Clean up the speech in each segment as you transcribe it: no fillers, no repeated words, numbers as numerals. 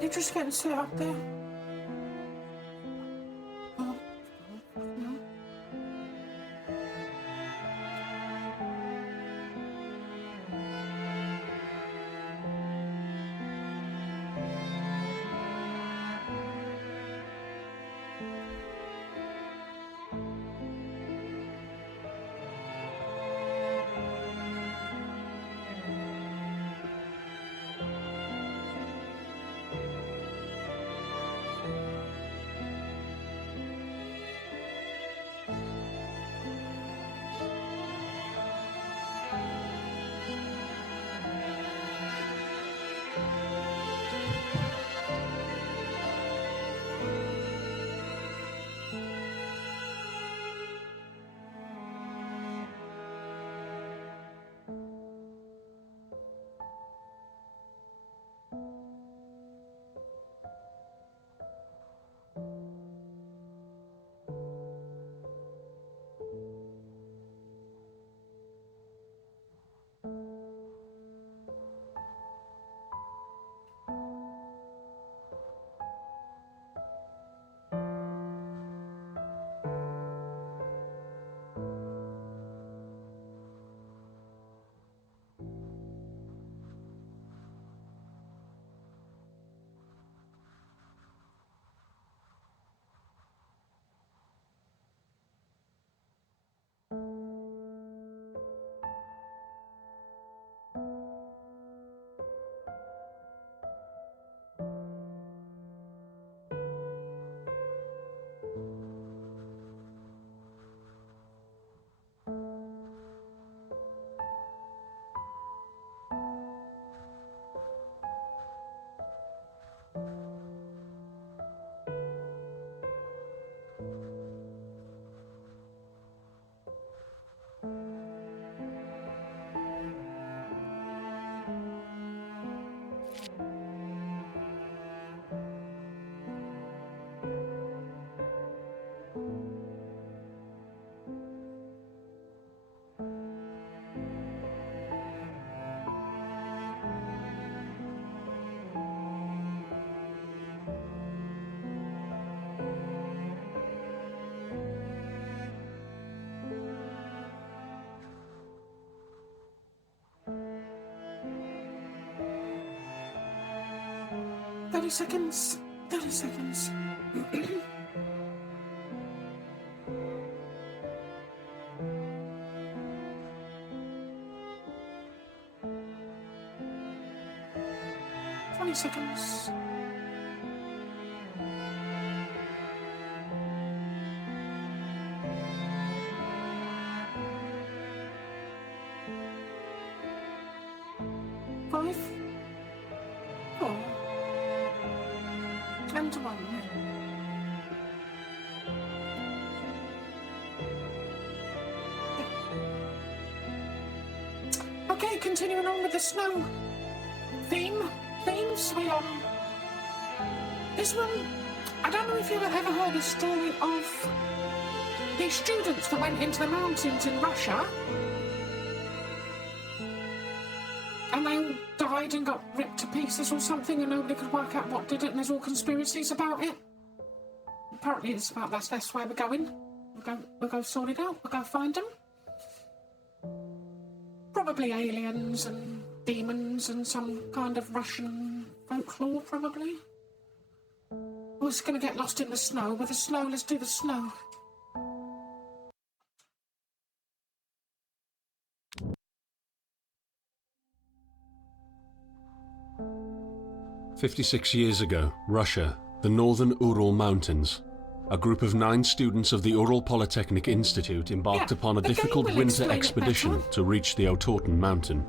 You're just getting set up there. Seconds. 30 seconds. Seconds. Five, four, and one. Okay, continuing on with the snow themes. This one, I don't know if you've ever heard the story of these students that went into the mountains in Russia and they all died and got ripped to pieces or something, and nobody could work out what did it, and there's all conspiracies about it. Apparently it's about that's where we're going. We'll go sort it out. We'll go find them. Probably aliens and demons and some kind of Russian folklore, probably. We're just going to get lost in the snow. With the snow, let's do the snow. "56 years ago, Russia, the northern Ural Mountains. A group of 9 students of the Ural Polytechnic Institute embarked upon a difficult winter expedition to reach the Otorten mountain.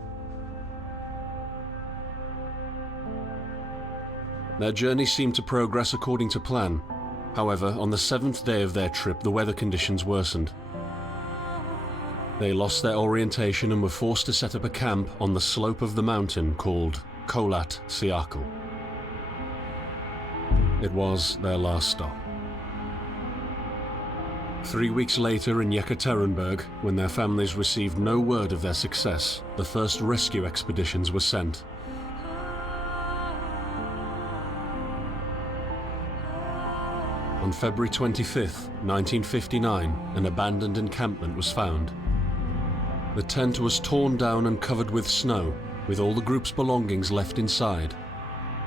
Their journey seemed to progress according to plan. However, on the 7th day of their trip, the weather conditions worsened. They lost their orientation and were forced to set up a camp on the slope of the mountain called Kholat Syakhl. It was their last stop. 3 weeks later in Yekaterinburg, when their families received no word of their success, the first rescue expeditions were sent. On February 25, 1959, an abandoned encampment was found. The tent was torn down and covered with snow, with all the group's belongings left inside.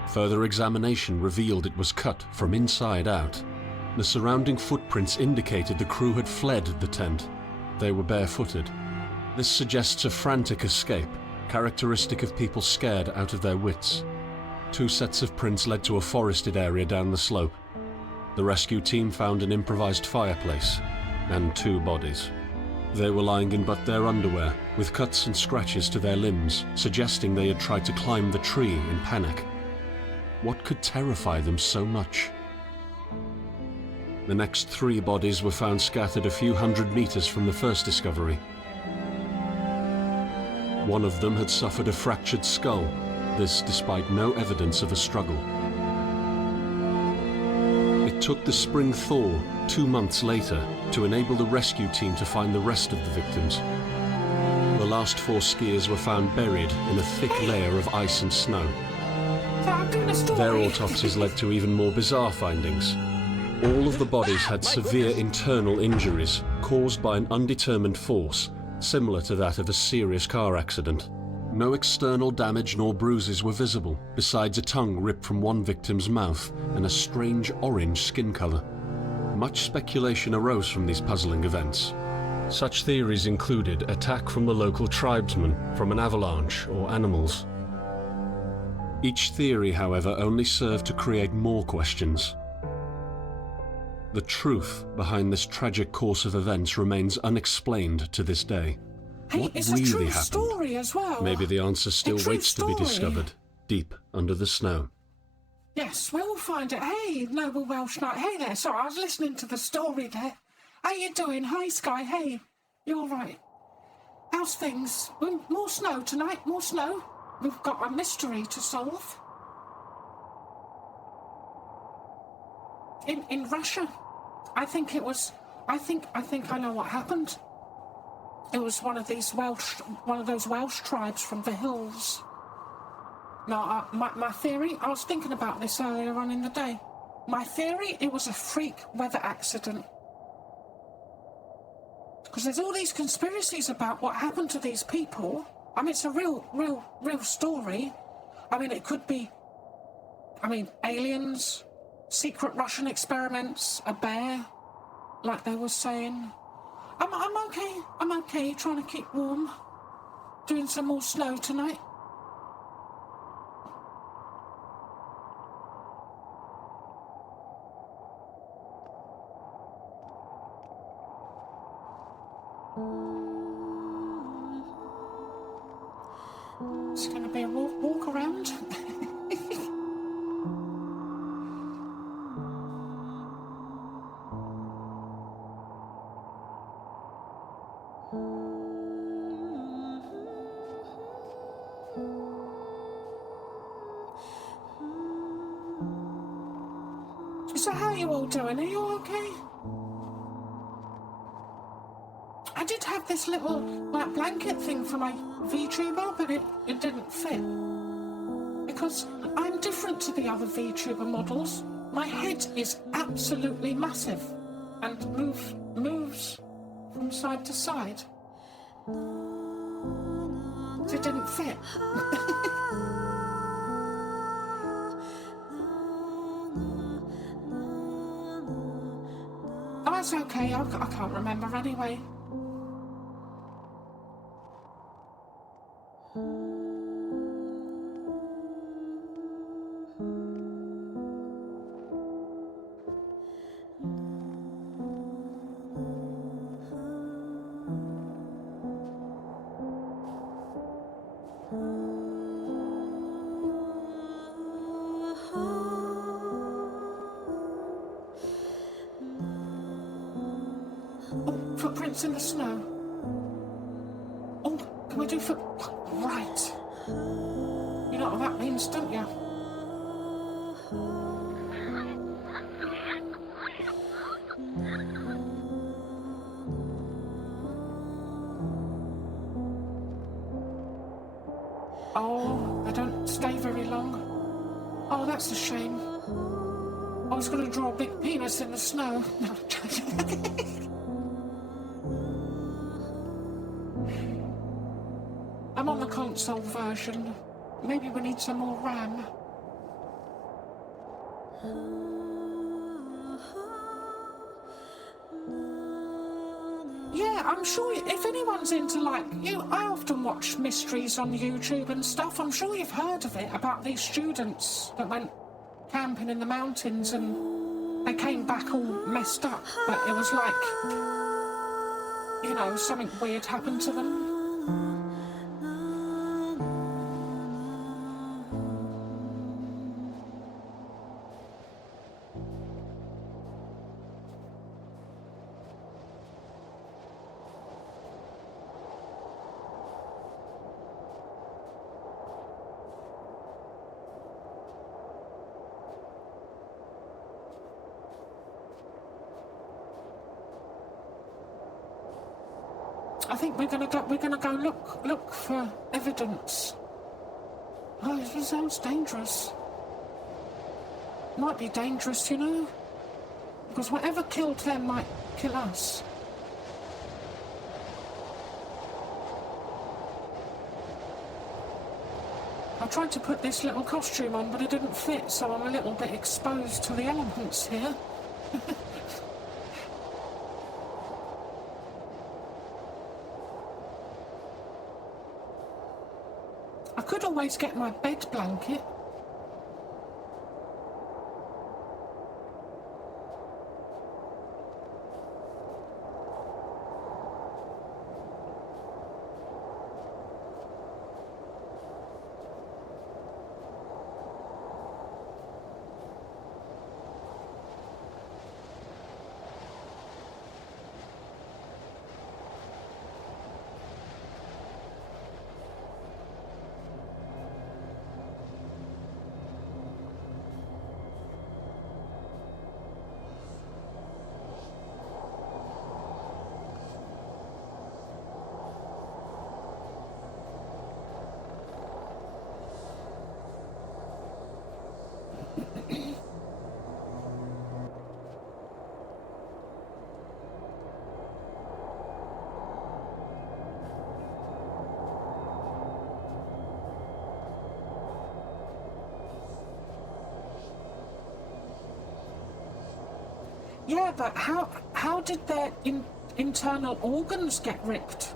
Further examination revealed it was cut from inside out. The surrounding footprints indicated the crew had fled the tent. They were barefooted. This suggests a frantic escape, characteristic of people scared out of their wits. 2 sets of prints led to a forested area down the slope. The rescue team found an improvised fireplace and 2 bodies. They were lying in but their underwear, with cuts and scratches to their limbs, suggesting they had tried to climb the tree in panic. What could terrify them so much? The next 3 bodies were found scattered a few hundred meters from the first discovery. One of them had suffered a fractured skull, this despite no evidence of a struggle. It took the spring thaw 2 months later to enable the rescue team to find the rest of the victims. The last 4 skiers were found buried in a thick layer of ice and snow. Their autopsies led to even more bizarre findings. All of the bodies had severe internal injuries caused by an undetermined force, similar to that of a serious car accident. No external damage nor bruises were visible, besides a tongue ripped from one victim's mouth and a strange orange skin color. Much speculation arose from these puzzling events. Such theories included attack from the local tribesmen, from an avalanche, or animals. Each theory, however, only served to create more questions. The truth behind this tragic course of events remains unexplained to this day. Hey, What it's really a true happened? story as well. Maybe the answer still waits to be discovered, deep under the snow. Yes, we'll find it. Hey, Noble Welsh Knight. Hey there. Sorry, I was listening to the story there. How you doing? Hi, Sky. Hey, you all right? How's things? More snow tonight. More snow. We've got a mystery to solve. In Russia, I think it was. I think I know what happened. It was one of those Welsh tribes from the hills. Now, my theory, I was thinking about this earlier on in the day. My theory, it was a freak weather accident. Because there's all these conspiracies about what happened to these people. I mean, it's a real story. I mean, it could be, aliens, secret Russian experiments, a bear, like they were saying. I'm okay, trying to keep warm. Doing some more snow tonight. It's going to be a walk around. So how are you all doing? Are you okay? I did have this little blanket thing for my VTuber, but it didn't fit. because I'm different to the other VTuber models. My head is absolutely massive and moves from side to side. So it didn't fit. Oh, that's okay. I can't remember anyway. Oh, footprints in the snow. Oh, can we do Right. You know what that means, don't you? Oh, they don't stay very long. Oh, that's a shame. I was going to draw a big penis in the snow. No, I'm joking. I'm on the console version. Maybe we need some more RAM. Yeah, I'm sure if anyone's into, like, I often watch mysteries on YouTube and stuff. I'm sure you've heard of it, about these students that went camping in the mountains and they came back all messed up. But it was like, something weird happened to them. I think we're gonna go look for evidence. Oh, this sounds dangerous. Might be dangerous, because whatever killed them might kill us. I tried to put this little costume on, but it didn't fit, so I'm a little bit exposed to the elements here. I could always get my bed blanket. Yeah, but how did their internal organs get ripped?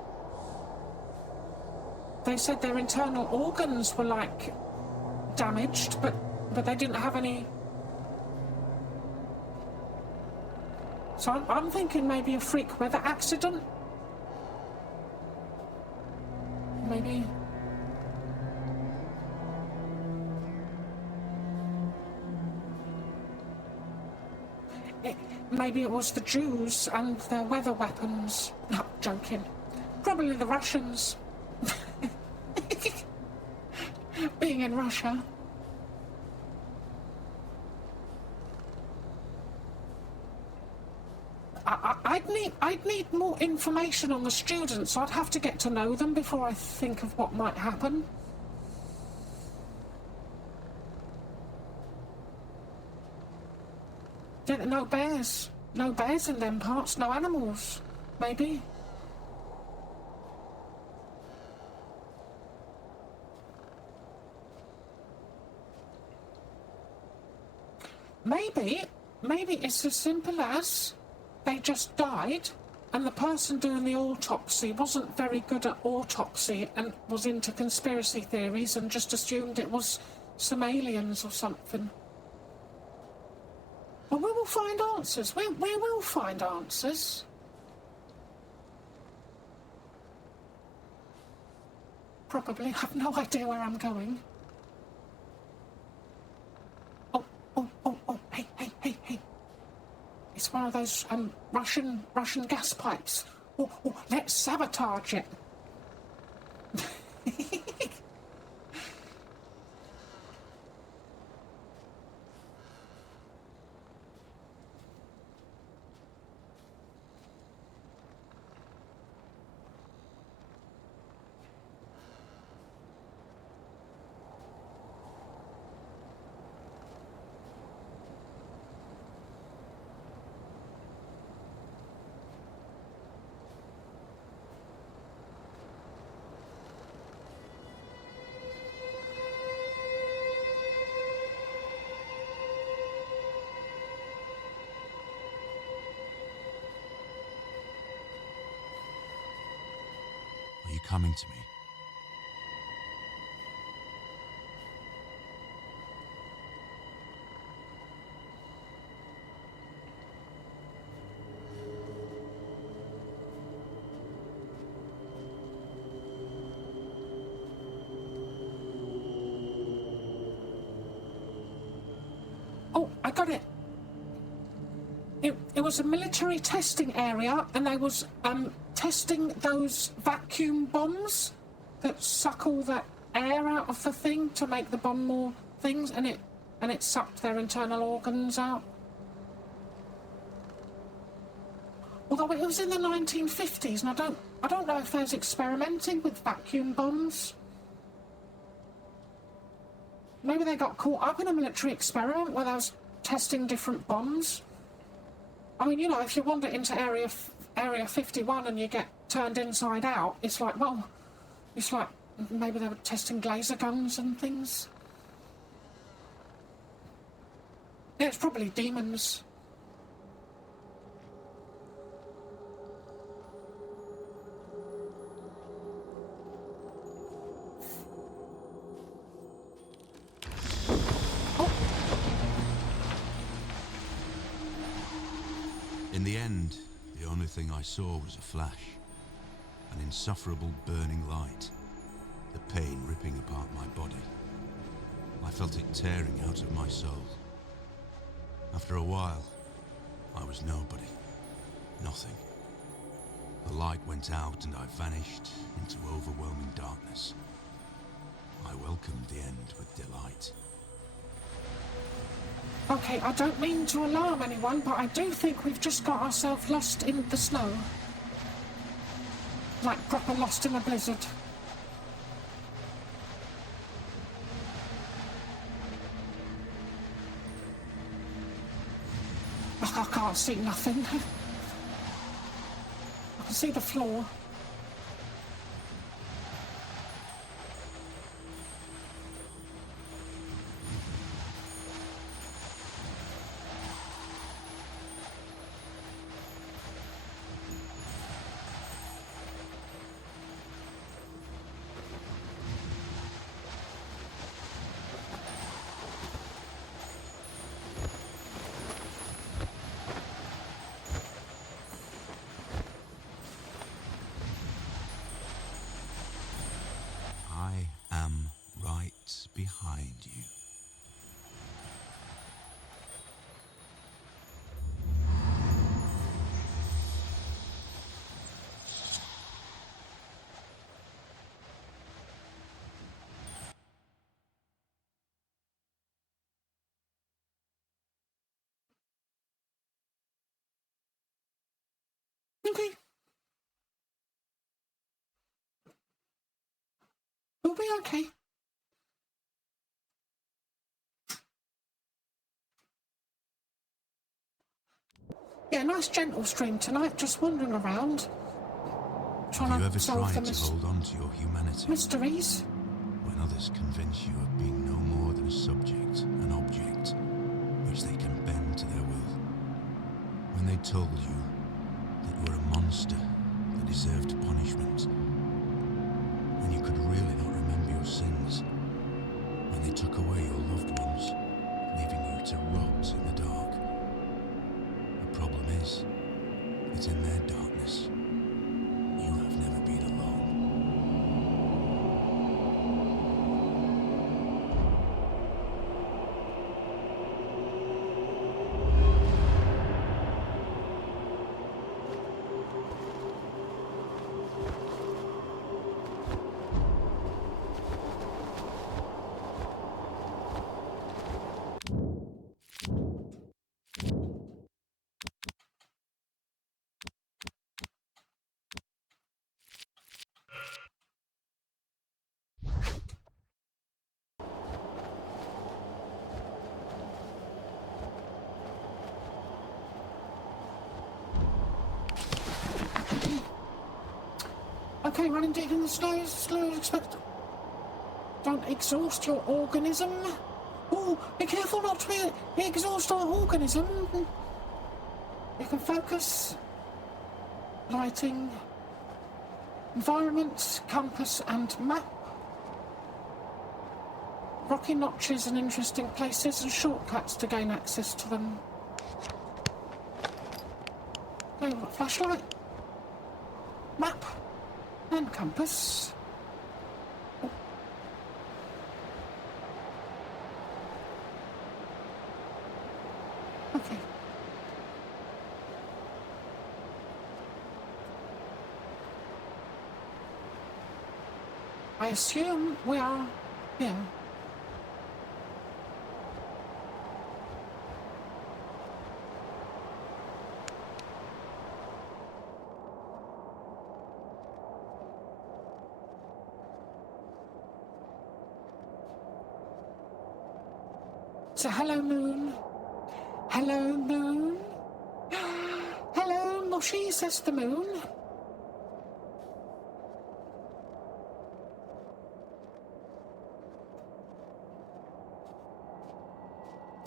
They said their internal organs were, like, damaged, but they didn't have any. So I'm thinking maybe a freak weather accident. Maybe. Maybe it was the Jews and their weather weapons. No, joking. Probably the Russians. Being in Russia. I'd need more information on the students. I'd have to get to know them before I think of what might happen. bears. No bears in them parts, no animals. Maybe. Maybe it's as simple as they just died and the person doing the autopsy wasn't very good at autopsy and was into conspiracy theories and just assumed it was some aliens or something. Well, we will find answers. We will find answers. Probably have no idea where I'm going. Oh, hey. It's one of those Russian gas pipes. Oh, let's sabotage it. Are you coming to me? Oh, I got it. It was a military testing area, and they was testing those vacuum bombs that suck all that air out of the thing to make the bomb more things, and it sucked their internal organs out. Although it was in the 1950s, and I don't know if they was experimenting with vacuum bombs. Maybe they got caught up in a military experiment where they was testing different bombs. I mean, you know, if you wander into Area 51 and you get turned inside out, it's like maybe they were testing laser guns and things. Yeah, it's probably demons. In the end, the only thing I saw was a flash. An insufferable burning light. The pain ripping apart my body. I felt it tearing out of my soul. After a while, I was nobody. Nothing. The light went out and I vanished into overwhelming darkness. I welcomed the end with delight. Okay, I don't mean to alarm anyone, but I do think we've just got ourselves lost in the snow. Like proper lost in a blizzard. I can't see nothing. I can see the floor. I am right behind you. Okay. We'll be okay. Yeah, nice gentle stream tonight, just wandering around. Have you ever solve tried to hold on to your humanity? Mysteries? When others convince you of being no more than a subject, an object, which they can bend to their will. When they told you that you were a monster that deserved punishment. When you could really not remember your sins. When they took away your loved ones, leaving you to rot in the dark. The problem is, that in their darkness, you have never been alone. Okay, running deep in the snow as expected. Don't exhaust your organism. Oh, be careful not to exhaust our organism. You can focus. Lighting. Environment, compass and map. Rocky notches and interesting places and shortcuts to gain access to them. Okay, we've got flashlight. Map. And compass. Oh. Okay. I assume we are here. So hello moon. Hello moon. Hello mushy, says the moon.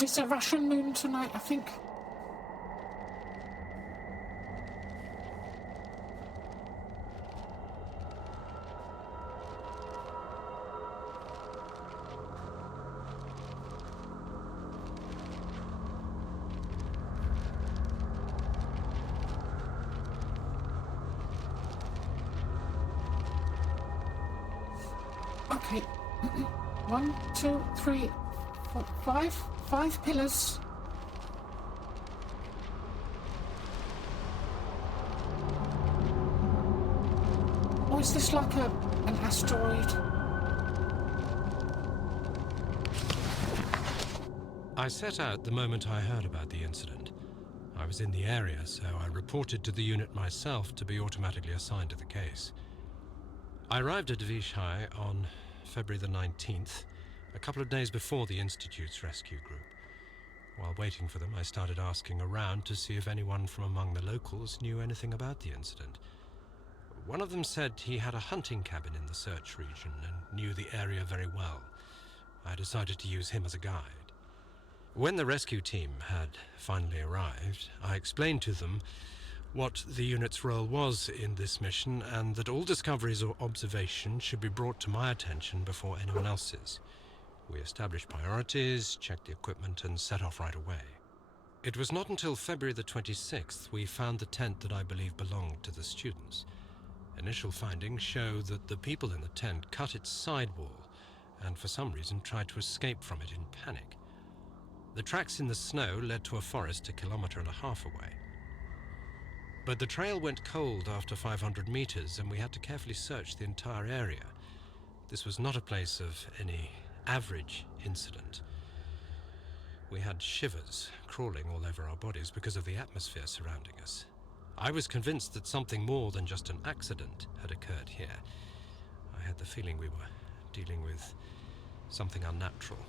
It's a Russian moon tonight, I think. Okay. 1, 2, 3, 4, 5. 5 pillars. Or is this like an asteroid? I set out the moment I heard about the incident. I was in the area, so I reported to the unit myself to be automatically assigned to the case. I arrived at Vishai on February the 19th, a couple of days before the Institute's rescue group. While waiting for them, I started asking around to see if anyone from among the locals knew anything about the incident. One of them said he had a hunting cabin in the search region and knew the area very well. I decided to use him as a guide. When the rescue team had finally arrived, I explained to them what the unit's role was in this mission and that all discoveries or observations should be brought to my attention before anyone else's. We established priorities, checked the equipment, and set off right away. It was not until February the 26th we found the tent that I believe belonged to the students. Initial findings show that the people in the tent cut its sidewall and for some reason tried to escape from it in panic. The tracks in the snow led to a forest 1.5 kilometers away. But the trail went cold after 500 meters and we had to carefully search the entire area. This was not a place of any average incident. We had shivers crawling all over our bodies because of the atmosphere surrounding us. I was convinced that something more than just an accident had occurred here. I had the feeling we were dealing with something unnatural.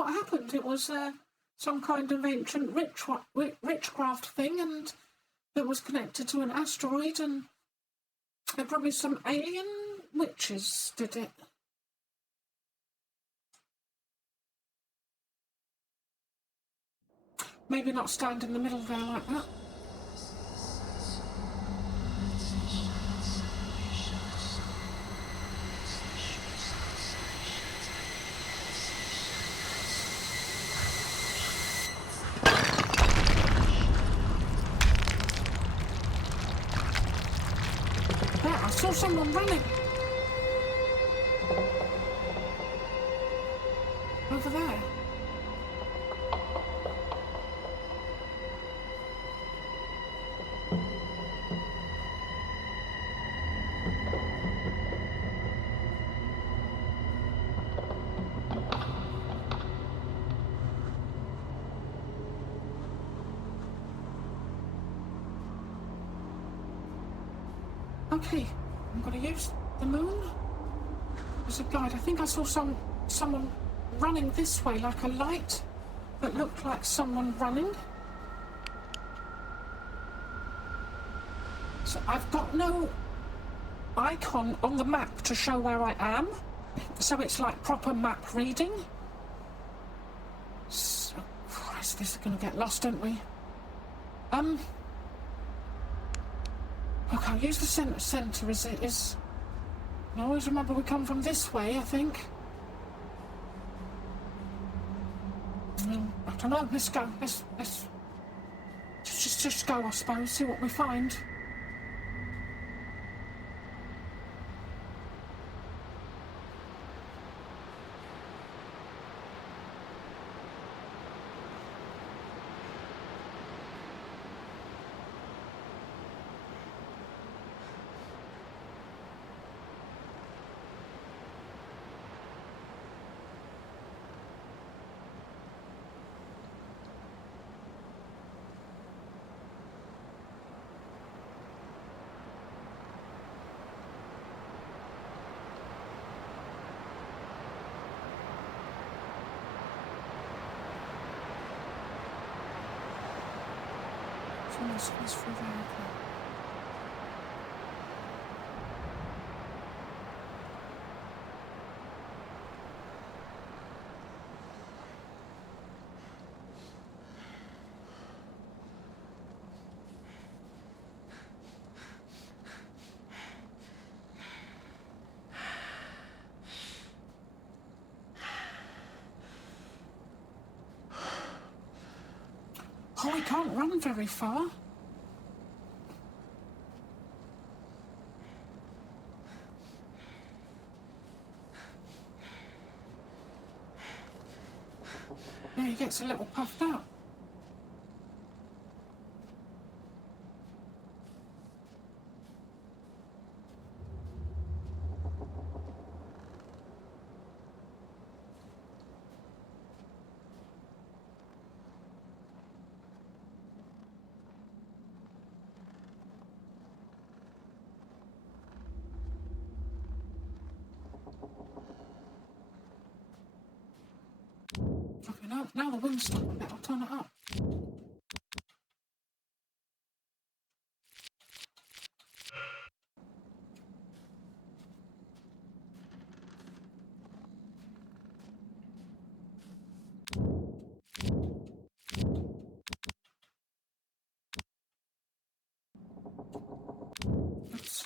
what happened. It was some kind of ancient witchcraft thing, and that was connected to an asteroid, and probably some alien witches did it. Maybe not stand in the middle there like that. Yeah, I saw someone running. Over there. Okay, I'm going to use the moon as a guide. I think I saw someone running this way, like a light that looked like someone running. So I've got no icon on the map to show where I am, so it's like proper map reading. So, Christ, this is going to get lost, don't we? Okay, I'll use the centre as it is. I always remember we come from this way, I think. I don't know, let's go. Let's just go, I suppose, see what we find. Space through there, okay. Oh, I can't run very far. Yeah, he gets a little puffed out. Okay, now the wind's stopped a bit. I'll turn it up. Oops.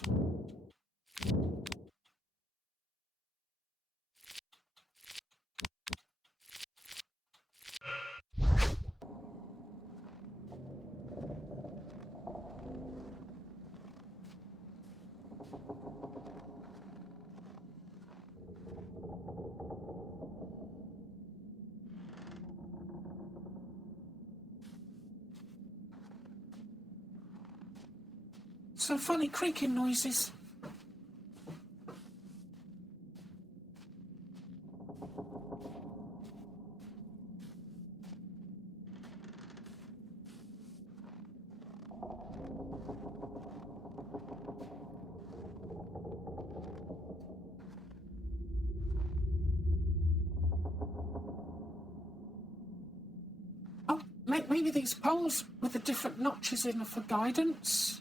So funny creaking noises. Maybe these poles with the different notches in are for guidance.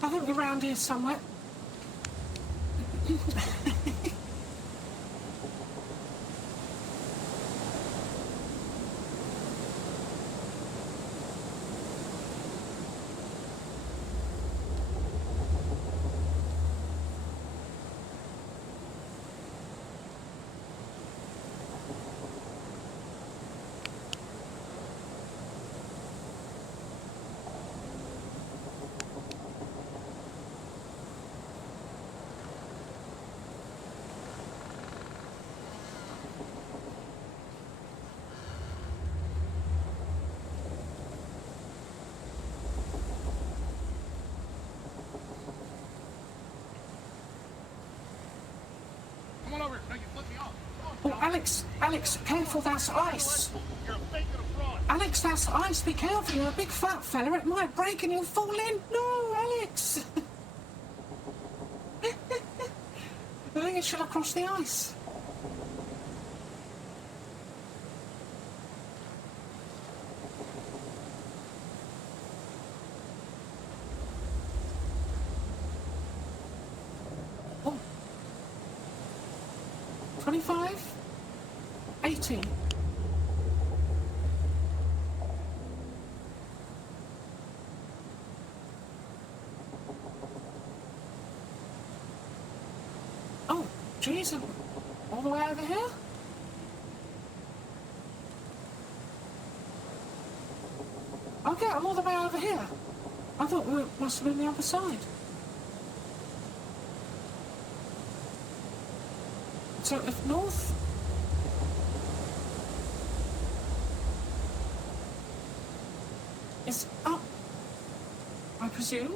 I think we're around here somewhere. Come on over. No, you flipped me off. Oh, Alex, careful, that's ice. You're a fake and a fraud. Alex, that's ice, be careful, you're a big fat fella, it might break and you'll fall in. No, Alex! I think you should have crossed the ice. Oh. 25? 18. Oh, jeez, all the way over here? Okay, I'm all the way over here. I thought we must have been the other side. So if north... is up, I presume?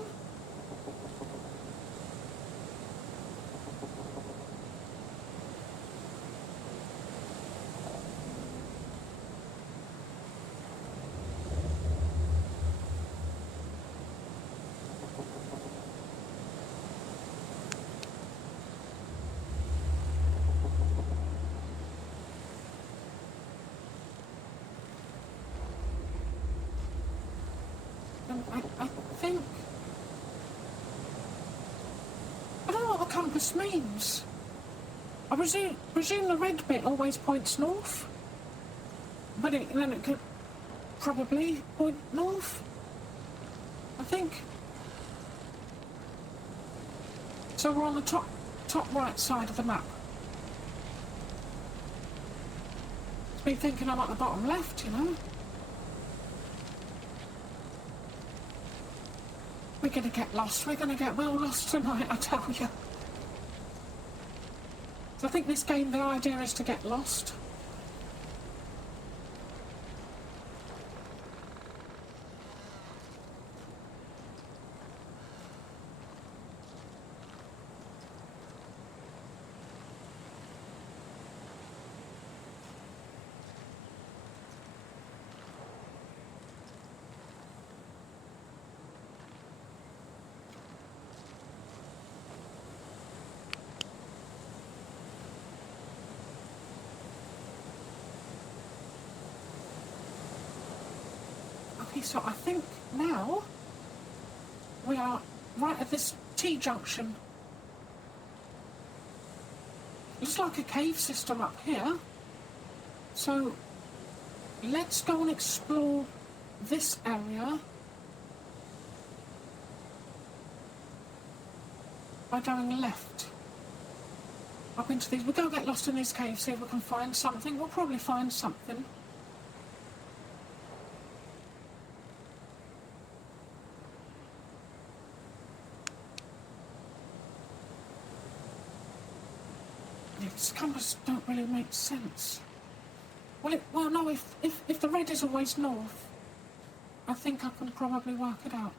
I think... I don't know what the compass means. I presume the red bit always points north. But then it could probably point north. I think. So we're on the top right side of the map. It's me thinking I'm at the bottom left, you know. We're going to get lost. We're going to get well lost tonight, I tell you. So I think this game, the idea is to get lost. Okay, so I think now we are right at this T-junction. Looks like a cave system up here. So let's go and explore this area by going left. up into these. We'll go get lost in these caves, see if we can find something. We'll probably find something. These compass don't really make sense. Well, no, if the red is always north, I think I can probably work it out.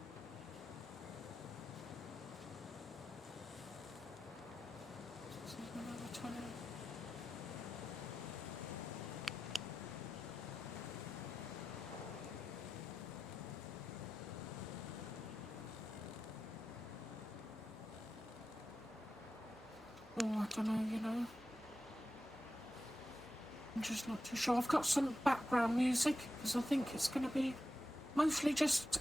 Oh, I don't know, you know. I'm just not too sure. I've got some background music, because I think it's going to be mostly just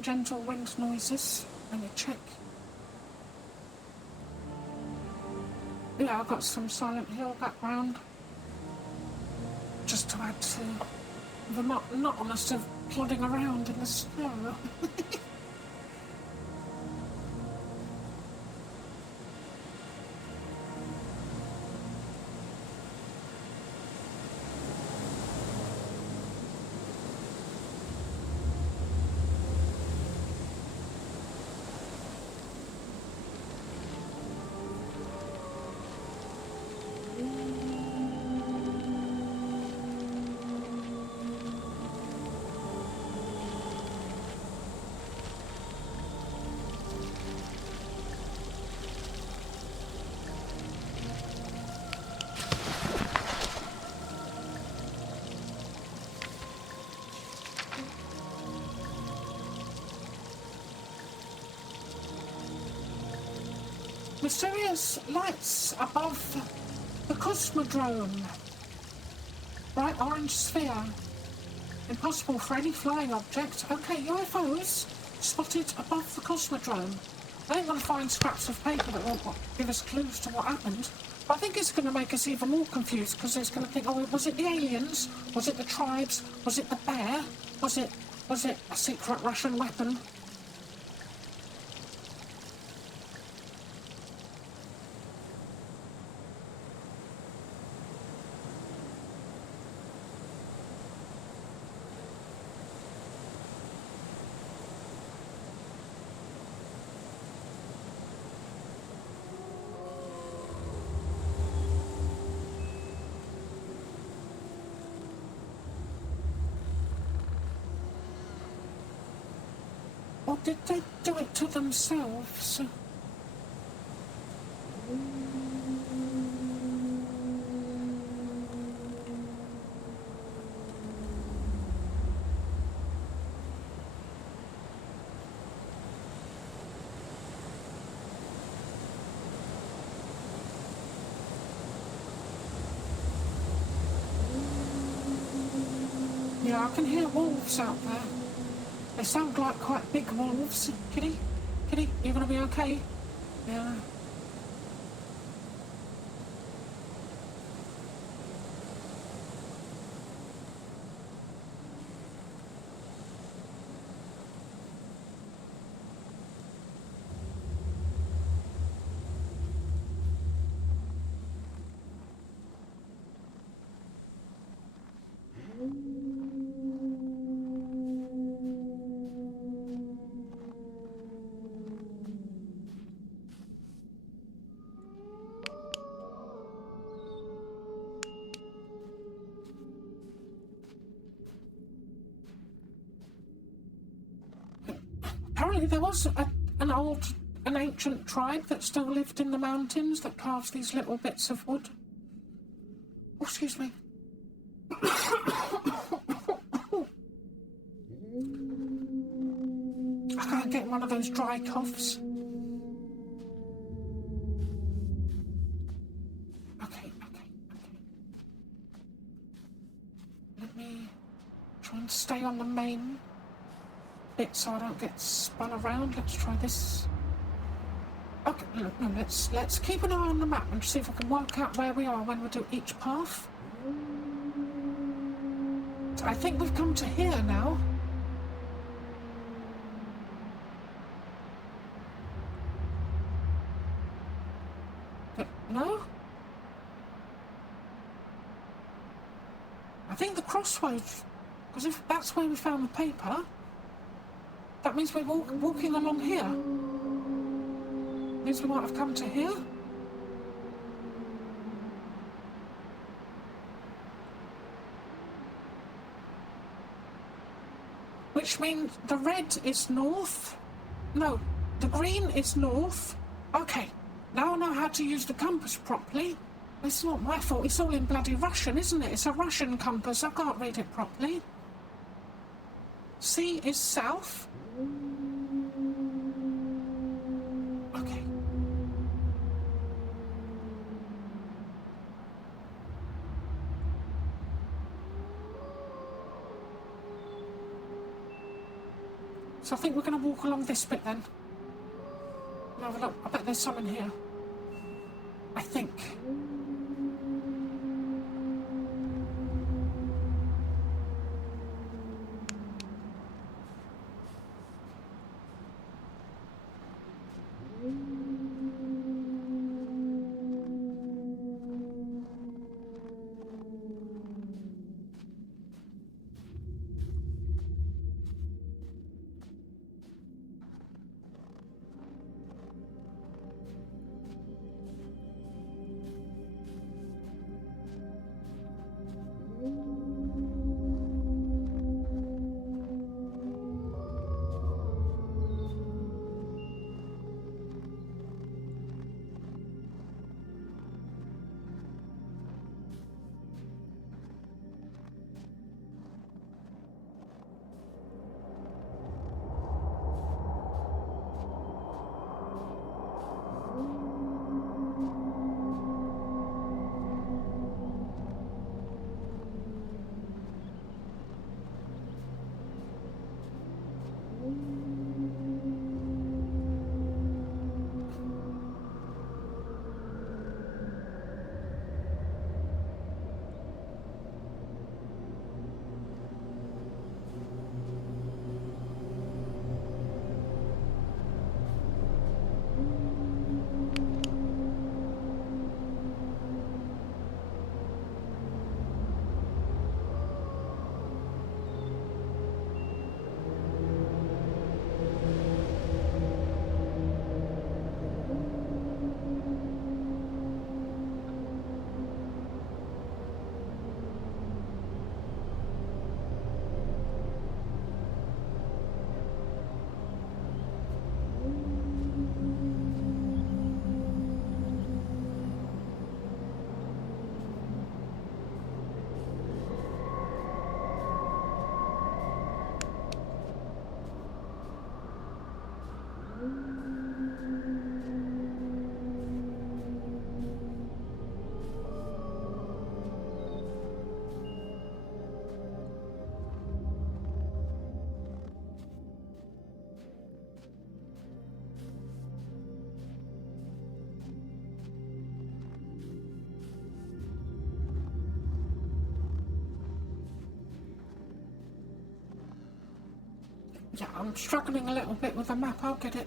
gentle wind noises. Let me check. Yeah, I've got some Silent Hill background. Just to add to the monotonous of plodding around in the snow. Mysterious lights above the cosmodrome. Bright orange sphere. Impossible for any flying object. Okay, UFOs spotted above the cosmodrome. I ain't going to find scraps of paper that won't give us clues to what happened. But I think it's going to make us even more confused, because it's going to think, oh, was it the aliens? Was it the tribes? Was it the bear? Was it a secret Russian weapon? Or did they do it to themselves? Yeah, I can hear wolves out there. They sound like quite big wolves. Kitty? Kitty, you gonna be okay? Yeah. Apparently there was an ancient tribe that still lived in the mountains that carves these little bits of wood. Oh, excuse me. I can't get one of those dry coughs. Okay. Let me try and stay on the main bit so I don't get spun around. Let's try this. Okay, no, let's keep an eye on the map and see if we can work out where we are when we do each path. So I think we've come to here now. No? I think the crossroads, because if that's where we found the paper, that means we're walking along here. Means we might have come to here. Which means the red is north. No, the green is north. Okay, now I know how to use the compass properly. It's not my fault, it's all in bloody Russian, isn't it? It's a Russian compass, I can't read it properly. C is south. Okay. So I think we're going to walk along this bit then. Have a look. I bet there's some in here. I think. Yeah, I'm struggling a little bit with the map, I'll get it.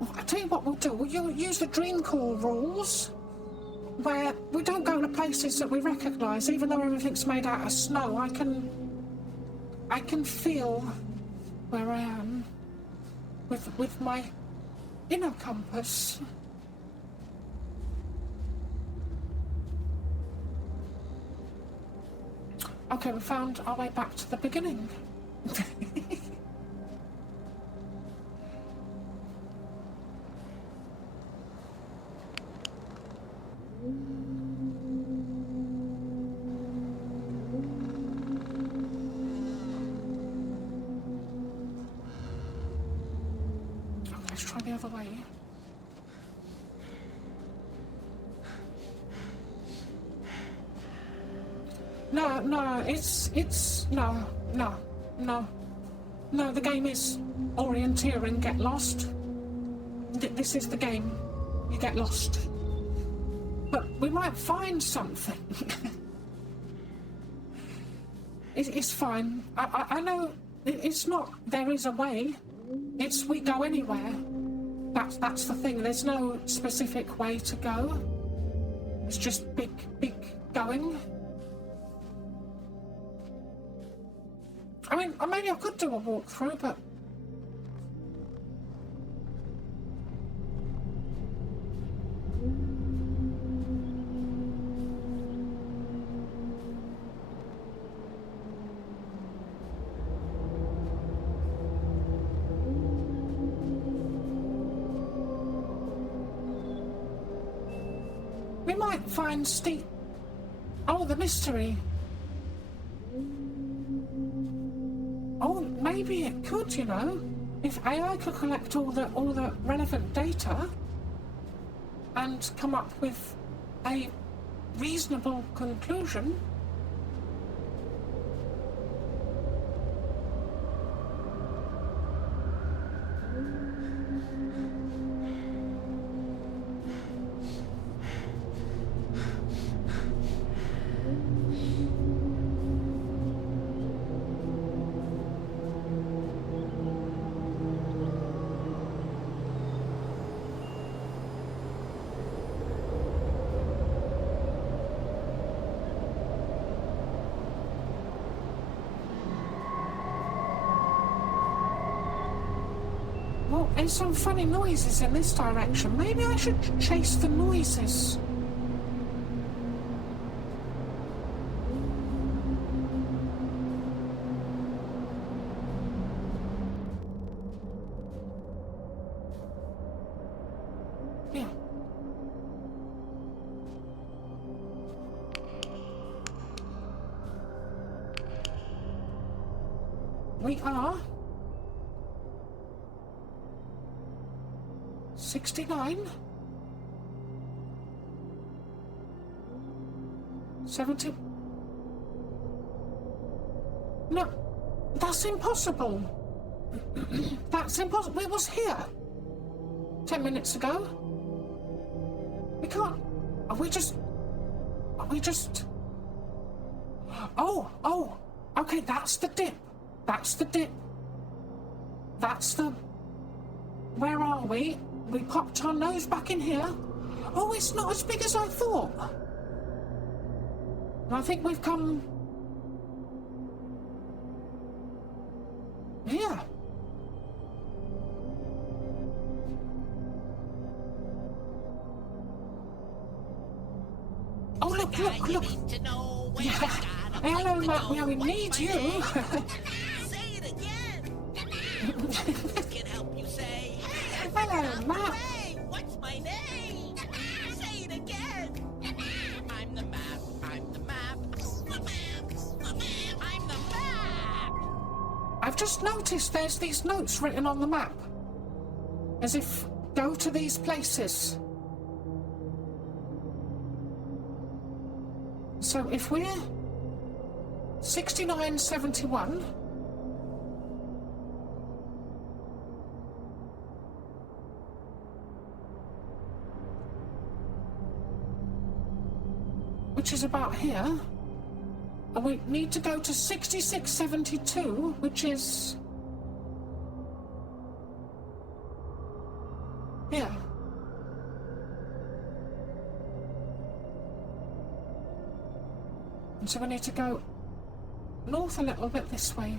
Well, I'll tell you what we'll do, we'll use the Dream Core rules, where we don't go to places that we recognise, even though everything's made out of snow. I can feel where I am with my inner compass. Okay, we found our way back to the beginning. Okay, let's try the other way. No, no, the game is Orienteering, get lost. This is the game, you get lost. But we might find something. It's fine, I know it's not there is a way, it's we go anywhere. That's the thing. There's no specific way to go. It's just big going. I mean, maybe I could do a walkthrough, but we might find Steve. Oh, the mystery. Oh, maybe it could, you know, if AI could collect all the relevant data and come up with a reasonable conclusion. Well, there's some funny noises in this direction. Maybe I should chase the noises. Yeah. We are 69, 70. No, that's impossible. That's impossible. We was here 10 minutes ago. We can't. Are we just? Oh. Okay, that's the dip. That's the dip. That's the. Where are we? We popped our nose back in here. Oh, it's not as big as I thought. I think we've come here. Oh, look. Yeah. Hello, Matt. We need you. Say it again. Can help you say. Hello, Matt. Hey, what's my name? Say it again. I'm the map. I'm the map. I'm the map. I've just noticed there's these notes written on the map. As if, go to these places. So if we're 6971, which is about here, and we need to go to 6672, which is here. And so we need to go north a little bit this way.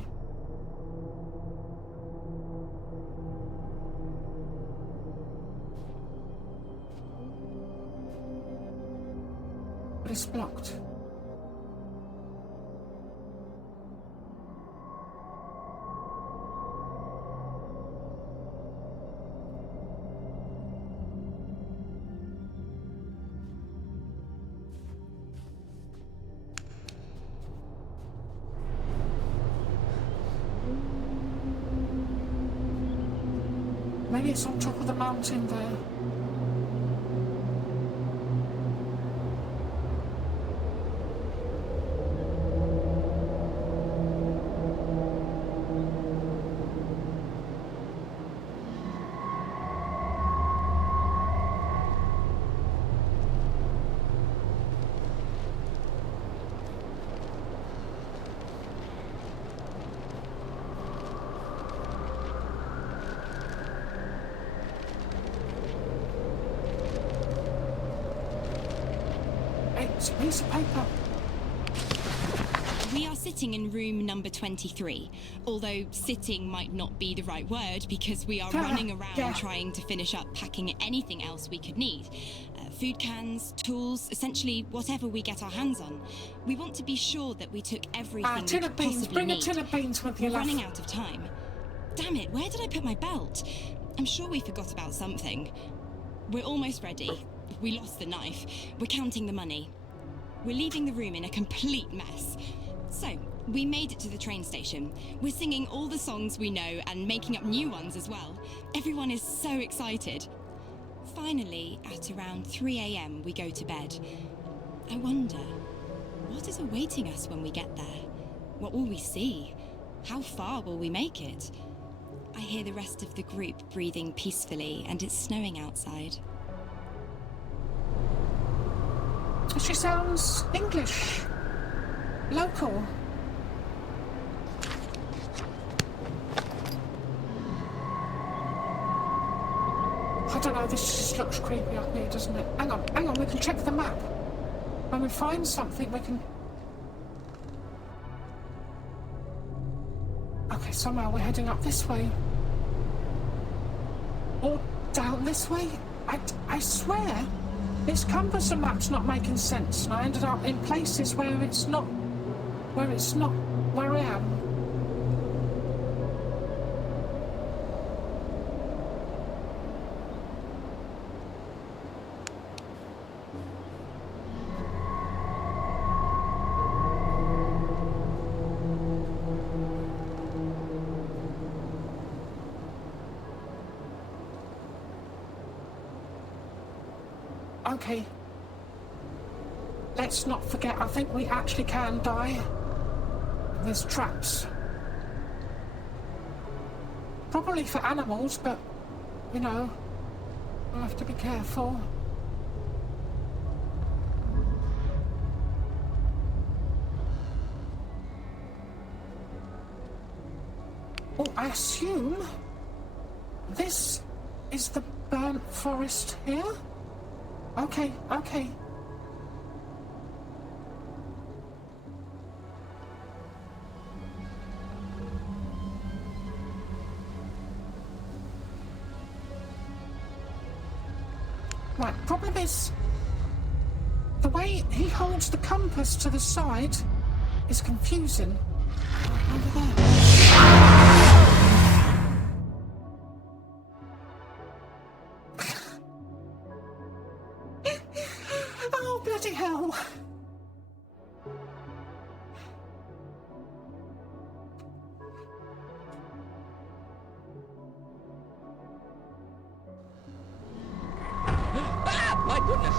But it's blocked. Maybe it's on top of the mountain there. It's a piece of paper. We are sitting in room number 23, although sitting might not be the right word because we are running around trying to finish up packing anything else we could need. Food cans, tools, essentially whatever we get our hands on. We want to be sure that we took everything we tin could of beans. possibly Bring need. a tin of beans with you, We're love. running out of time. Damn it, where did I put my belt? I'm sure we forgot about something. We're almost ready. We lost the knife. We're counting the money. We're leaving the room in a complete mess. So, we made it to the train station. We're singing all the songs we know and making up new ones as well. Everyone is so excited. Finally, at around 3 a.m, we go to bed. I wonder, what is awaiting us when we get there? What will we see? How far will we make it? I hear the rest of the group breathing peacefully, and it's snowing outside. She sounds English. Local. I don't know, this just looks creepy up here, doesn't it? Hang on, we can check the map. When we find something, we can... Okay, somehow we're heading up this way. Or down this way? I swear, this compass and map's not making sense, and I ended up in places where it's not where I am. Okay. Let's not forget, I think we actually can die. There's traps. Probably for animals, but, you know, we'll have to be careful. Oh, I assume this is the burnt forest here? Okay. Right, problem is, the way he holds the compass to the side is confusing. Right, over there. Oh, bloody hell. Ah, my goodness!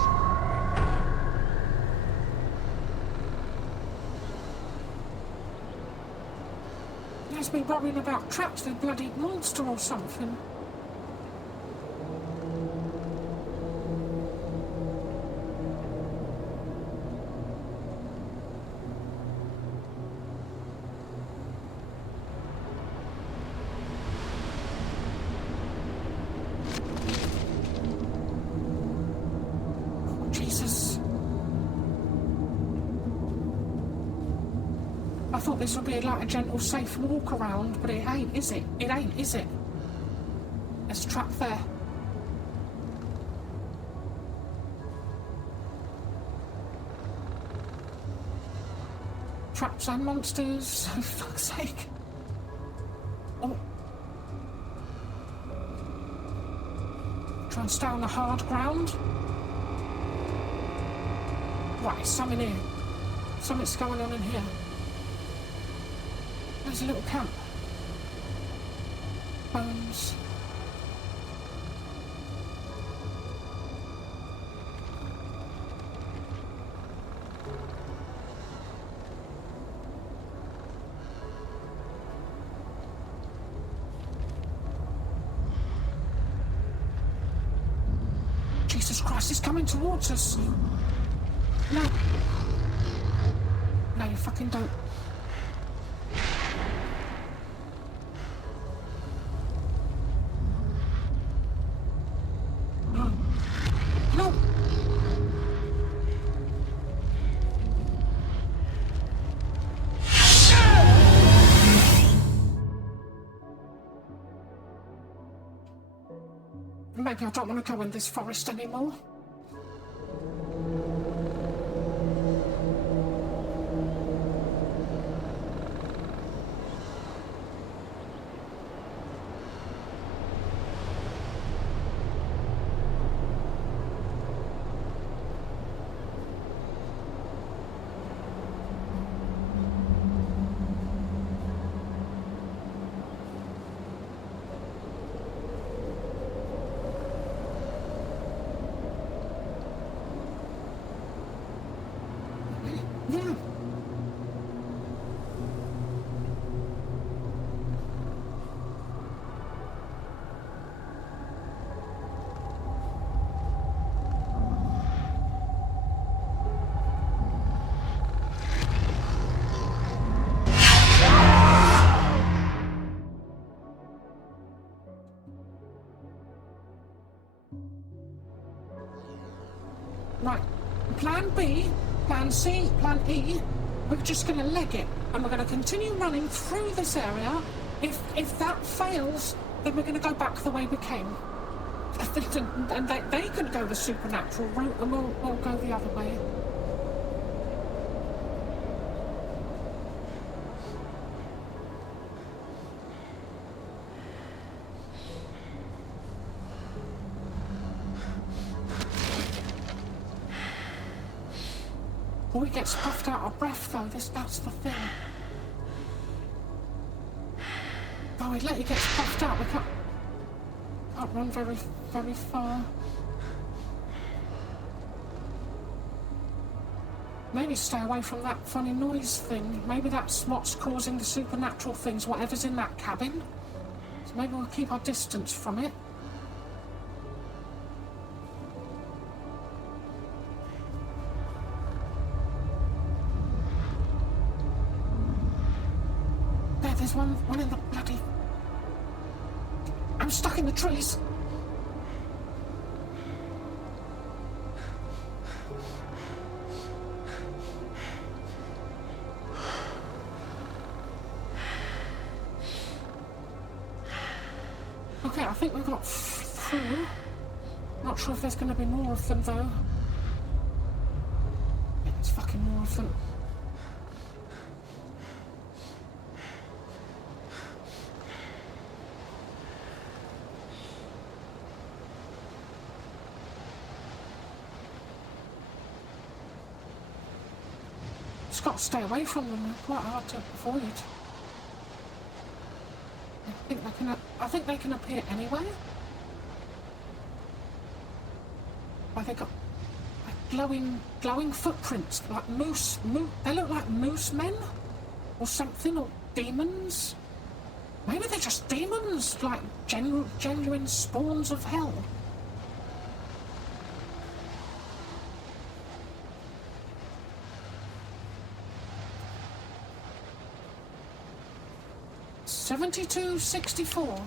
He has me worrying about traps, the bloody monster or something. I thought this would be like a gentle, safe walk around, but it ain't, is it? It ain't, is it? There's a trap there. Traps and monsters, for fuck's sake. Oh. Try and stay on the hard ground. Right, something here. Something's going on in here. There's a little camp. Bones. Jesus Christ, he's coming towards us. No. No, you fucking don't. No. Okay, I don't want to go in this forest anymore. Yeah. Right. Plan B, Plan C, Plan E. We're just going to leg it, and we're going to continue running through this area. If that fails, then we're going to go back the way we came. And they can go the supernatural route, and we'll go the other way. Or he gets puffed out of breath, though. That's the thing. Oh, he gets puffed out. We can't run very far. Maybe stay away from that funny noise thing. Maybe that's what's causing the supernatural things, whatever's in that cabin. So maybe we'll keep our distance from it. There's one in the bloody... I'm stuck in the trees. Okay, I think we got through. Not sure if there's going to be more of them, though. Yeah, there's fucking more of them. Just got to stay away from them. They're quite hard to avoid. I think they can appear anywhere. Like they got like glowing footprints, like moose. They look like moose men, or something, or demons. Maybe they're just demons, like genuine spawns of hell. $72.64.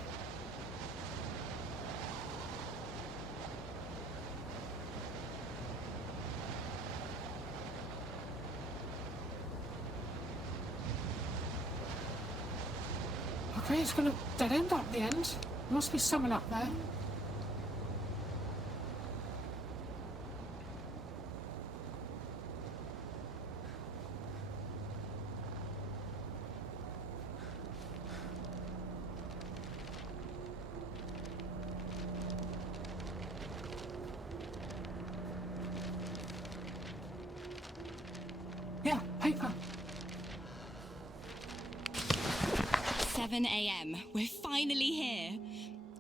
Okay, it's gonna dead end up the end. There must be someone up there. Yeah, paper. 7 a.m. We're finally here.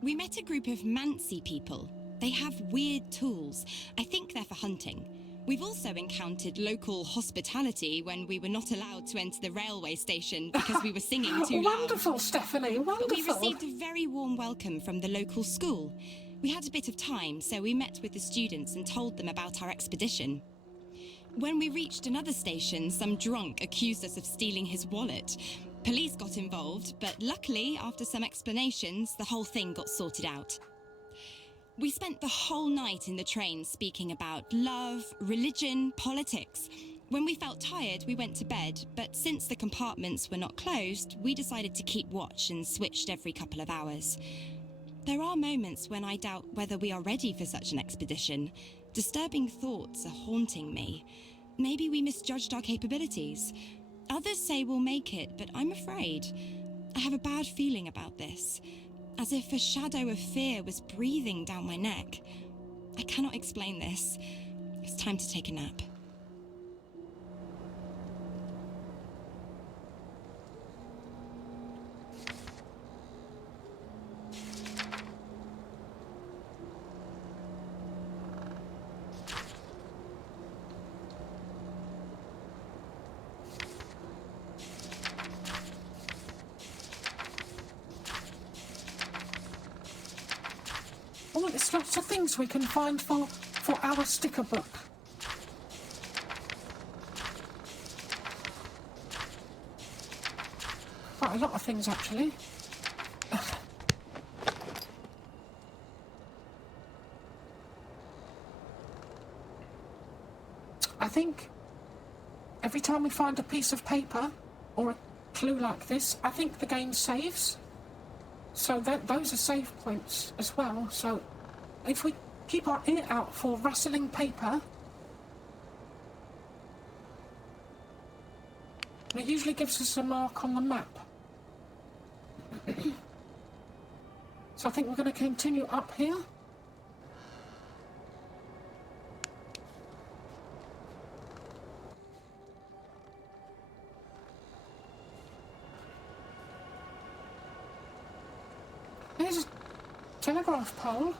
We met a group of Mansi people. They have weird tools. I think they're for hunting. We've also encountered local hospitality when we were not allowed to enter the railway station because we were singing too loud. Wonderful, Stephanie, wonderful. But we received a very warm welcome from the local school. We had a bit of time, so we met with the students and told them about our expedition. When we reached another station, some drunk accused us of stealing his wallet. Police got involved, but luckily, after some explanations, the whole thing got sorted out. We spent the whole night in the train speaking about love, religion, politics. When we felt tired, we went to bed, but since the compartments were not closed, we decided to keep watch and switched every couple of hours. There are moments when I doubt whether we are ready for such an expedition. Disturbing thoughts are haunting me. Maybe we misjudged our capabilities. Others say we'll make it, but I'm afraid. I have a bad feeling about this, as if a shadow of fear was breathing down my neck. I cannot explain this. It's time to take a nap. Oh, there's lots of things we can find for our sticker book. Quite a lot of things, actually. I think every time we find a piece of paper or a clue like this, I think the game saves. So those are save points as well. So if we keep our ear out for rustling paper, it usually gives us a mark on the map. So I think we're going to continue up here. Here's a telegraph pole.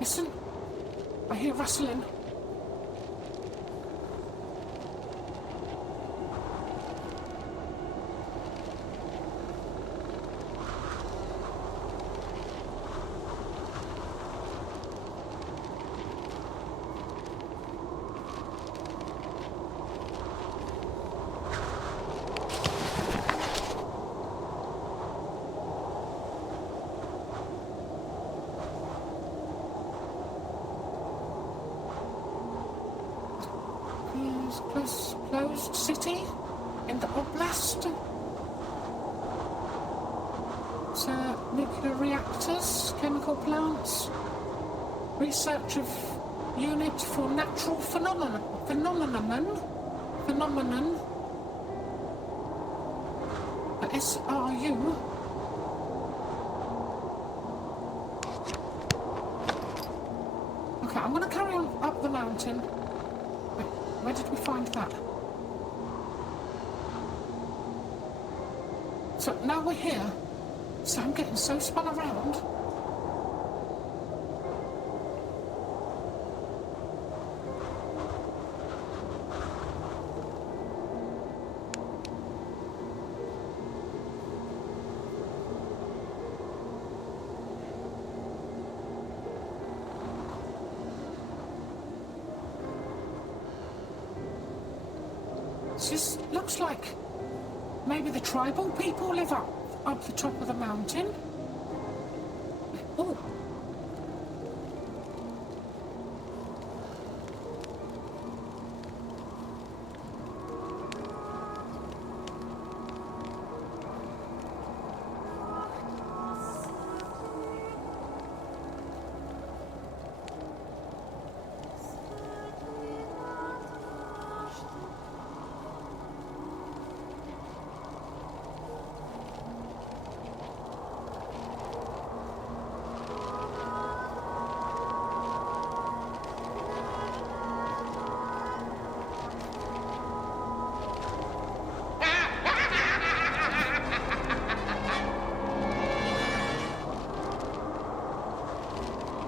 Listen, I hear rustling. Closed city in the oblast. It's nuclear reactors, chemical plants, research of unit for natural phenomenon. The SRU. Okay, I'm going to carry on up the mountain. Where did we find that? So now we're here. So I'm getting so spun around. This looks like maybe the tribal people live up the top of the mountain. Oh.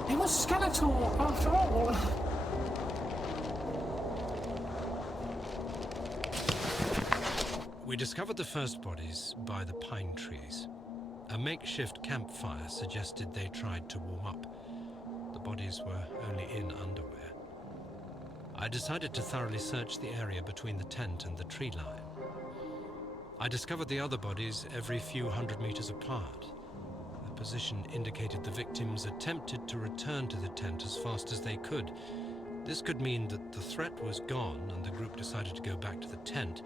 It was skeletal after all. We discovered the first bodies by the pine trees. A makeshift campfire suggested they tried to warm up. The bodies were only in underwear. I decided to thoroughly search the area between the tent and the tree line. I discovered the other bodies every few hundred meters apart. The position indicated the victims attempted to return to the tent as fast as they could. This could mean that the threat was gone and the group decided to go back to the tent,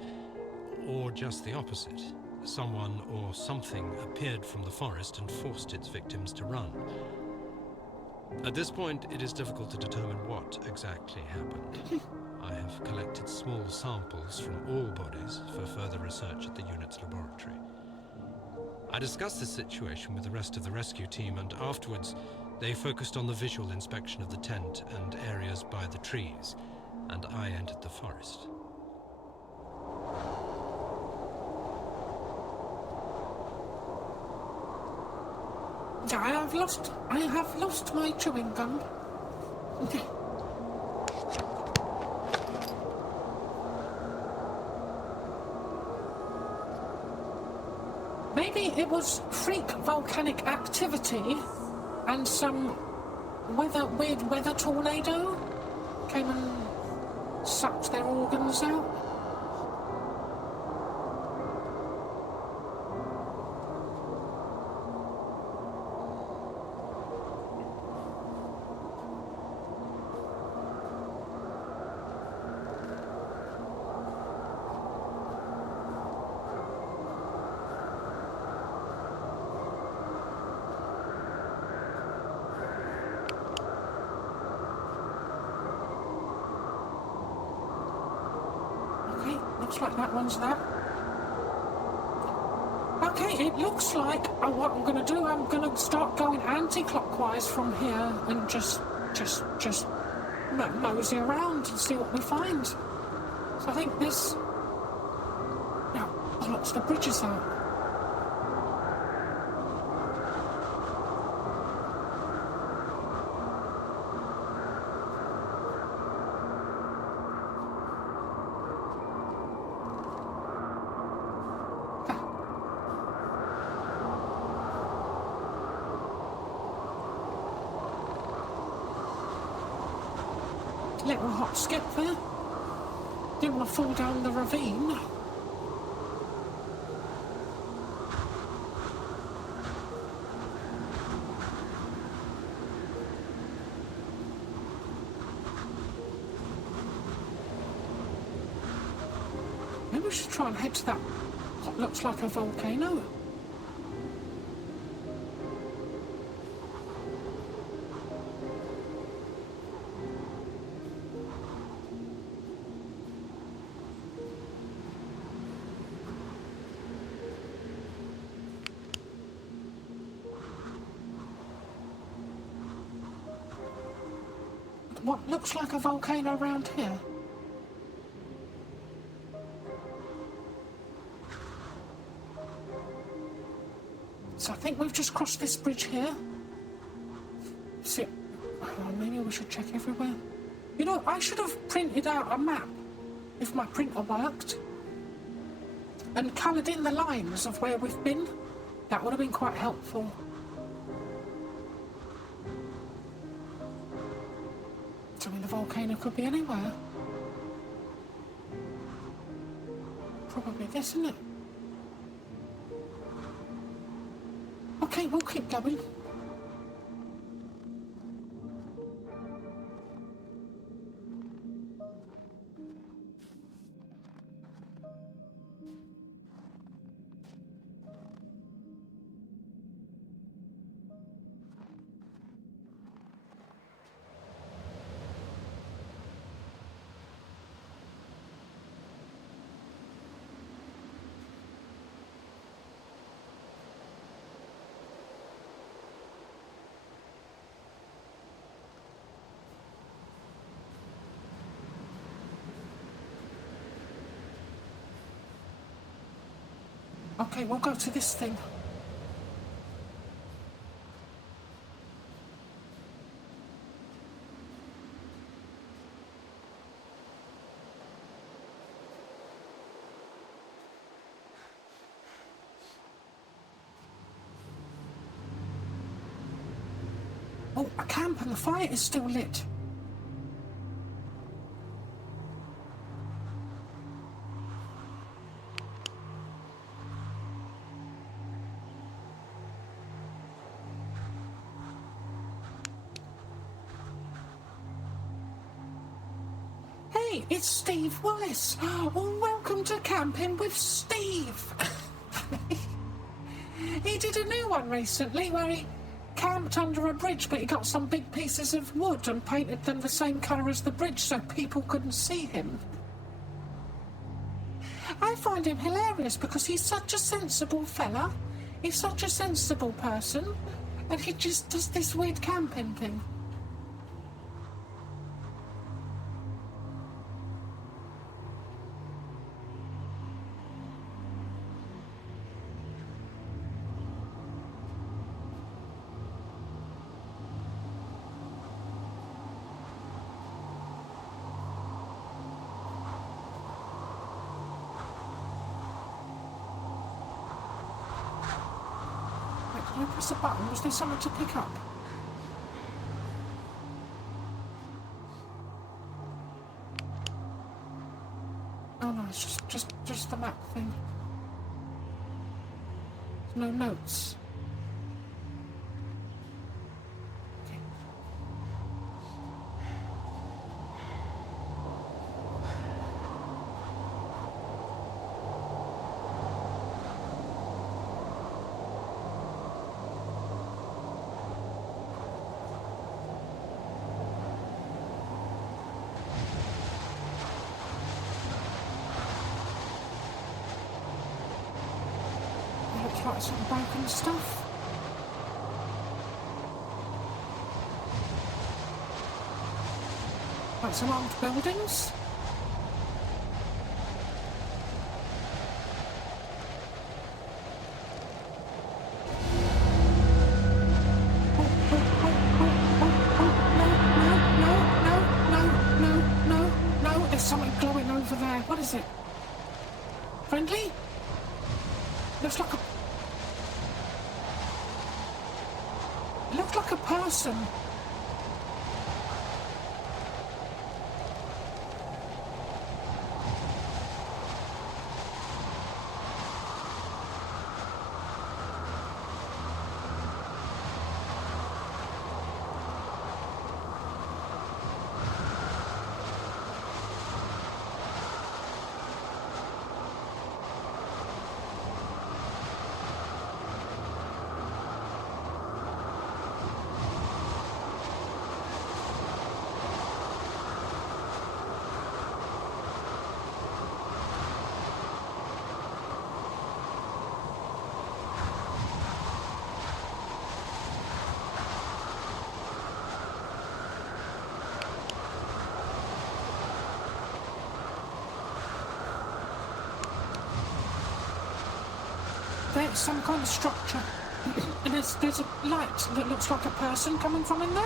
or just the opposite. Someone or something appeared from the forest and forced its victims to run. At this point, it is difficult to determine what exactly happened. I have collected small samples from all bodies for further research at the unit's laboratory. I discussed this situation with the rest of the rescue team, and afterwards they focused on the visual inspection of the tent and areas by the trees, and I entered the forest. I have lost my chewing gum. Maybe it was freak volcanic activity and some weird weather tornado came and sucked their organs out. Looks like that one's there. Okay, it looks like what I'm going to do, I'm going to start going anti-clockwise from here and just mosey around and see what we find. So I think this... Now, lots of the bridges out. Little hot skip there. Didn't want to fall down the ravine. Maybe we should try and head to that what looks like a volcano. What looks like a volcano around here? So I think we've just crossed this bridge here. See, maybe we should check everywhere. You know, I should have printed out a map, if my printer worked, and coloured in the lines of where we've been. That would have been quite helpful. I mean, the volcano could be anywhere. Probably this, isn't it? Okay, we'll keep going. Okay, we'll go to this thing. Oh, a camp and the fire is still lit. Hey, it's Steve Wallace. Oh, welcome to Camping with Steve. He did a new one recently where he camped under a bridge, but he got some big pieces of wood and painted them the same colour as the bridge so people couldn't see him. I find him hilarious because he's such a sensible fella. He's such a sensible person, and he just does this weird camping thing. Did I press a button? Was there something to pick up? Oh no, it's just the map thing. There's no notes. Okay. Looks like some broken stuff. Like some old buildings. No, there's something glowing over there. What is it? Friendly? Looks like a... It looks like a person. There's some kind of structure. And there's a light that looks like a person coming from in there.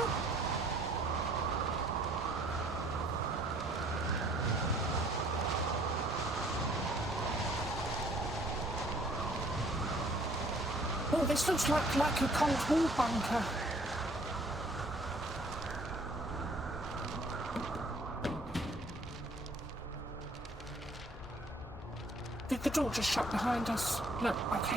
Oh, this looks like a Cold War bunker. Did the door just shut behind us? No, okay.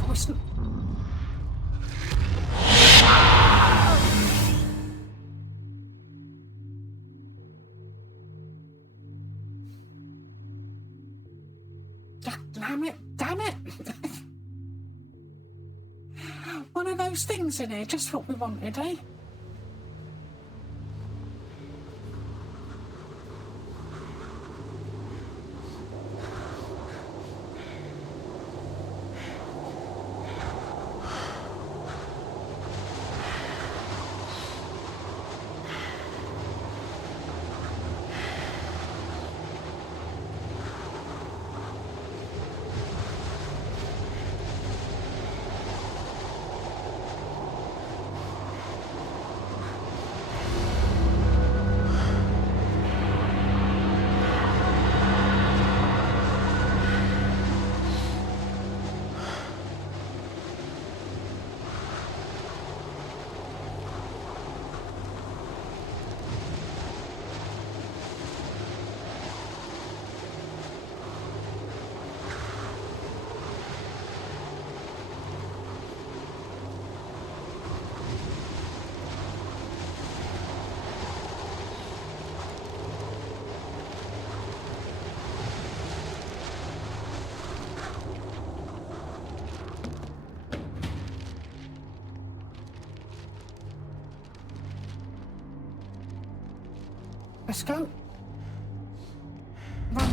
Oh, it's not... Damn it! One of those things in here, just what we wanted, eh? Let's go. Run.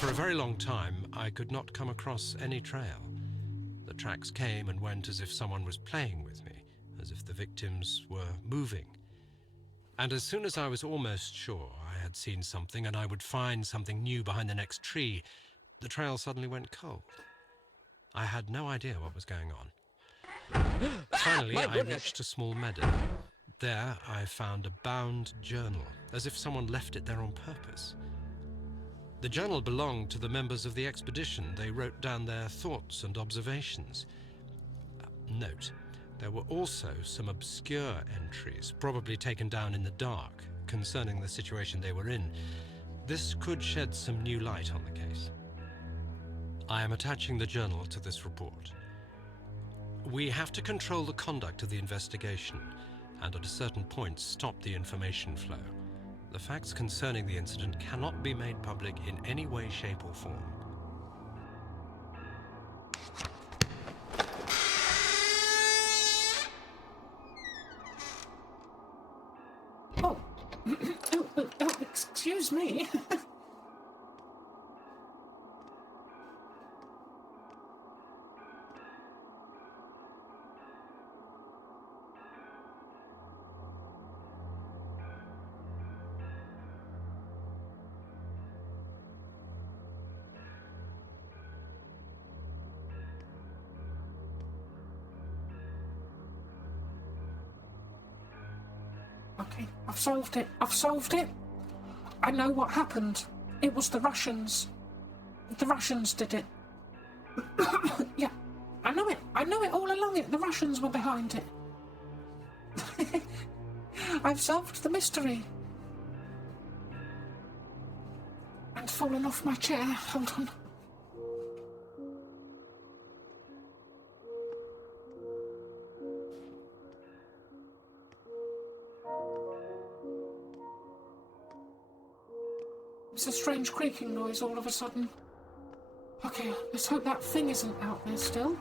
For a very long time, I could not come across any trail. The tracks came and went as if someone was playing with me, as if the victims were moving. And as soon as I was almost sure I had seen something and I would find something new behind the next tree, the trail suddenly went cold. I had no idea what was going on. Finally, I reached a small meadow. There, I found a bound journal, as if someone left it there on purpose. The journal belonged to the members of the expedition. They wrote down their thoughts and observations. Note, there were also some obscure entries, probably taken down in the dark, concerning the situation they were in. This could shed some new light on the case. I am attaching the journal to this report. We have to control the conduct of the investigation, and at a certain point stop the information flow. The facts concerning the incident cannot be made public in any way, shape, or form. Oh, excuse me. Okay, I've solved it. I've solved it. I know what happened. It was the Russians. The Russians did it. Yeah, I know it. I know it all along. The Russians were behind it. I've solved the mystery. And fallen off my chair. Hold on. It's a strange creaking noise all of a sudden. Okay, let's hope that thing isn't out there still.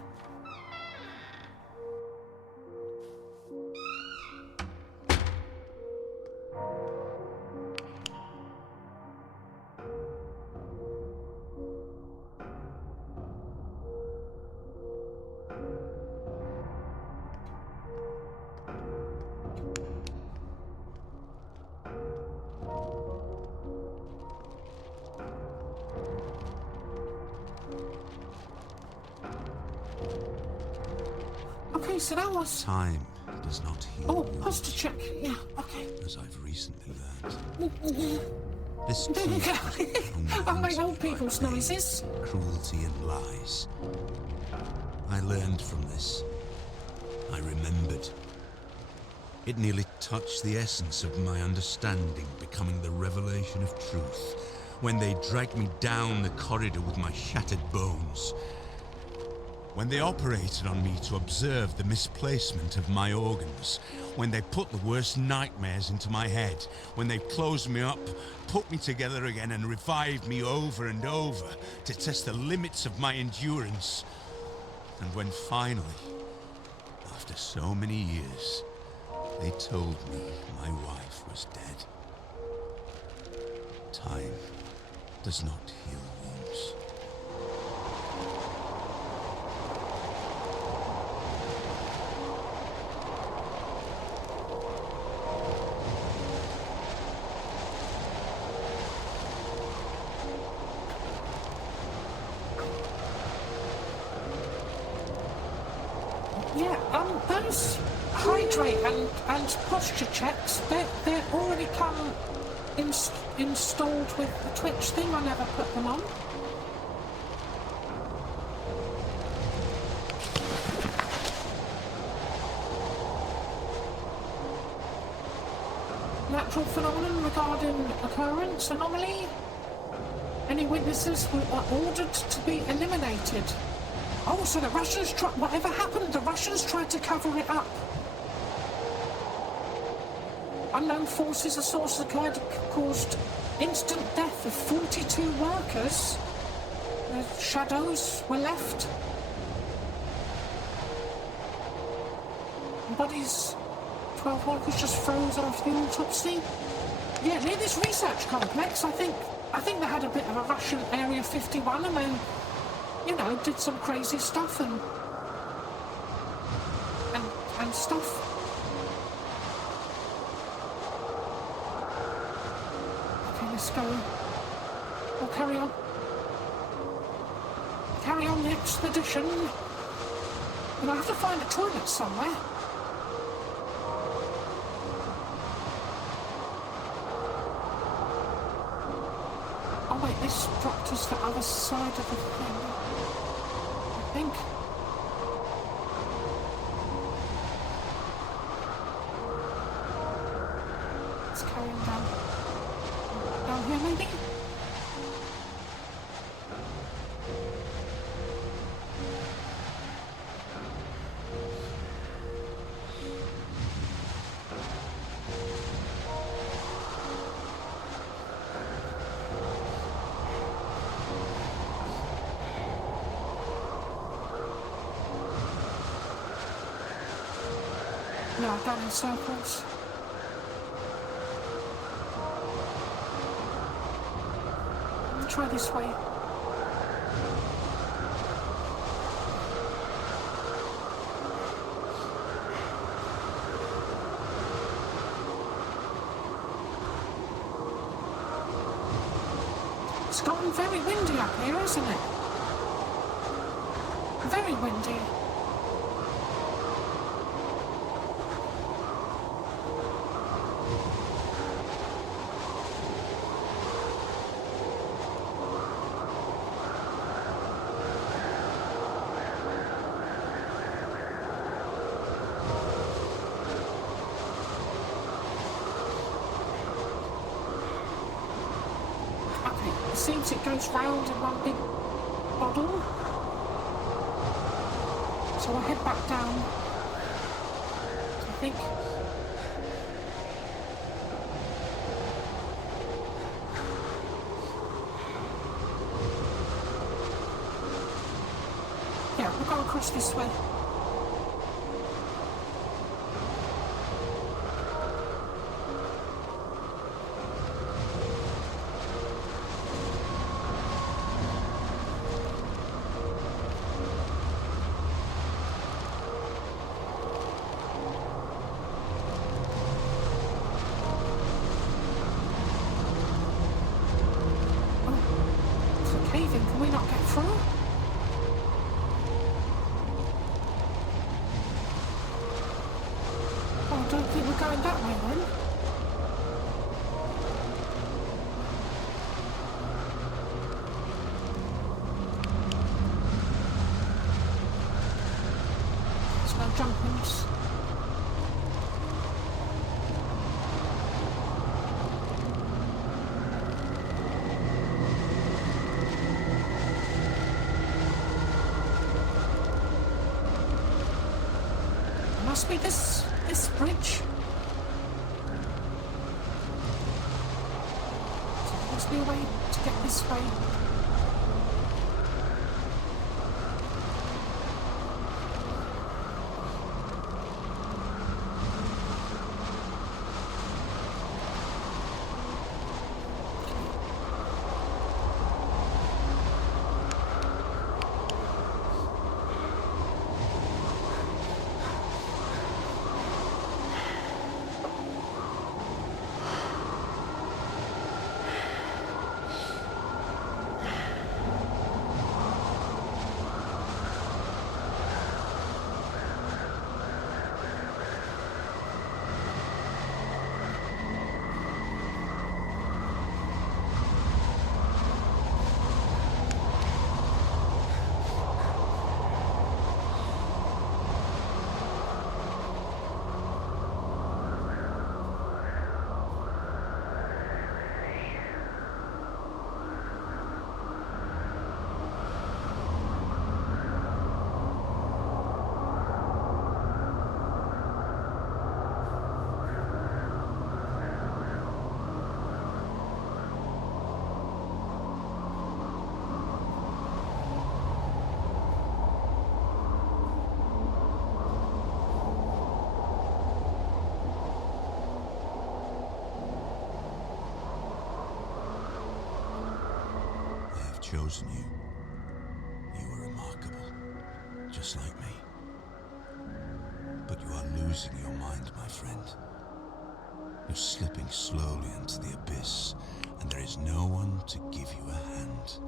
Okay, so that was... Time does not heal Oh, wounds, posture check. Yeah, okay. as I've recently learned. This There you too go. was only I make answered old by people's pain, noises. cruelty and lies. I learned from this. I remembered. It nearly touched the essence of my understanding, becoming the revelation of truth, when they dragged me down the corridor with my shattered bones. When they operated on me to observe the misplacement of my organs, when they put the worst nightmares into my head, when they closed me up, put me together again and revived me over and over to test the limits of my endurance. And when finally, after so many years, they told me my wife was dead. Time does not heal wounds. Yeah, those hydrate and posture checks, they're already come installed with the Twitch thing. I never put them on. Natural phenomenon regarding occurrence anomaly. Any witnesses are ordered to be eliminated. Oh, so the Russians whatever happened, the Russians tried to cover it up. Unknown forces, a source of the caused instant death of 42 workers. The shadows were left. Bodies, 12 workers just froze after the autopsy. Yeah, near this research complex, I think they had a bit of a rush in Area 51 and then, you know, did some crazy stuff and stuff. Okay, let's go. We'll carry on. Carry on the expedition. And I have to find a toilet somewhere. Oh wait, this dropped us the other side of the thing, I think. Let's carry on down. Down here maybe? No, down in circles. Try this way. It's gotten very windy up here, isn't it? Very windy. It seems it goes round in one big bottle. So I'll head back down, I think. Yeah, we'll go across this way. Can we not get through? Oh, I don't think we're going that way then. There's no jumpings. Must be this bridge. There must be a way to get this way. chosen you. You were remarkable, just like me. But you are losing your mind, my friend. You're slipping slowly into the abyss, and there is no one to give you a hand.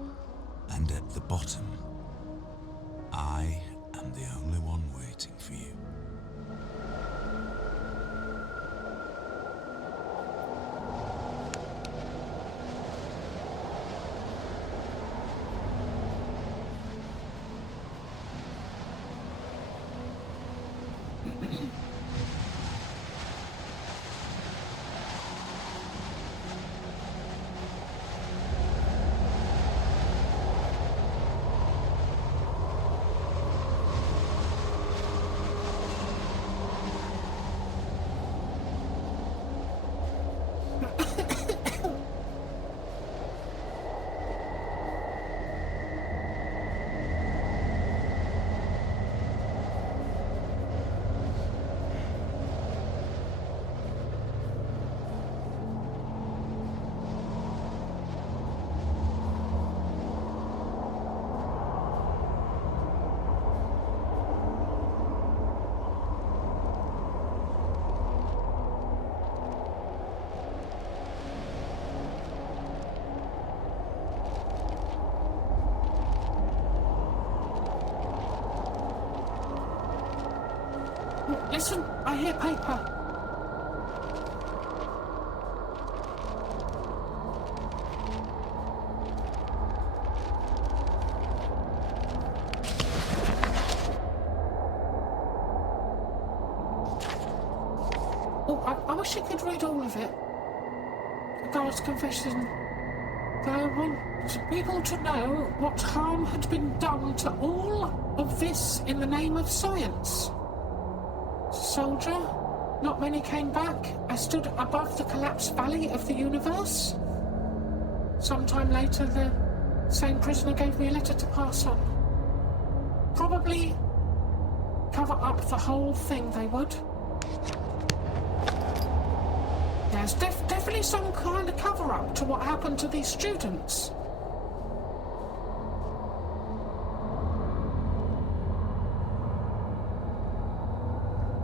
And at the bottom, I am the only one waiting for you. Listen, I hear paper. Oh, I wish I could read all of it. The guard's confession. I want people to know what harm had been done to all of this in the name of science. Soldier, not many came back. I stood above the collapsed valley of the universe. Sometime later, the same prisoner gave me a letter to pass on. Probably cover up the whole thing, they would. There's definitely some kind of cover-up to what happened to these students.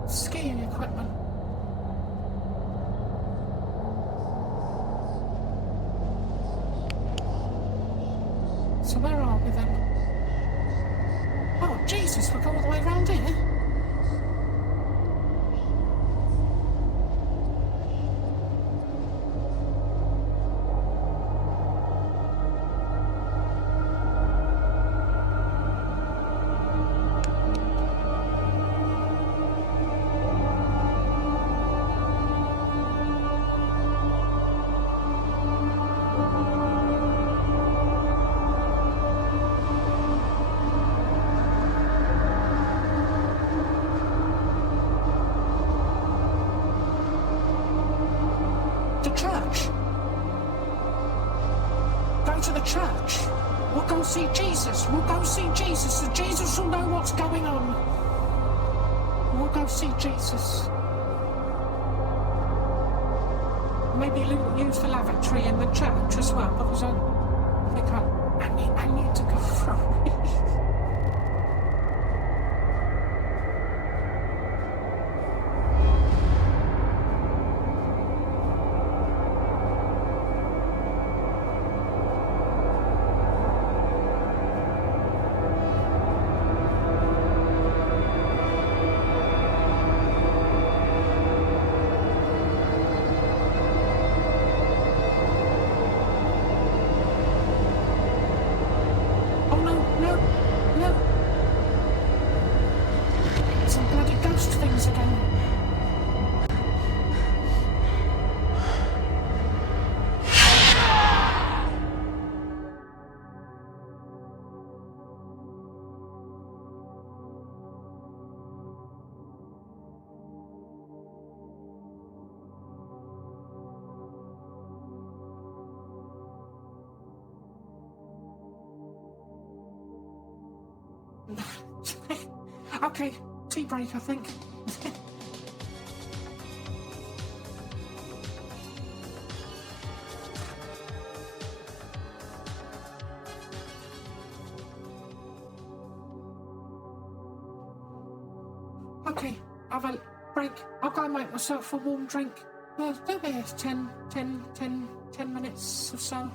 Skiing equipment. So where are we then? Oh, Jesus, we'll go all the way around here? To the church. We'll go see Jesus. We'll go see Jesus. And Jesus will know what's going on. We'll go see Jesus. Maybe use the lavatory in the church as well, because I think I need to go through it. Okay, tea break, I think. Okay, have a break. I'll go make myself a warm drink. Maybe 10 minutes or so.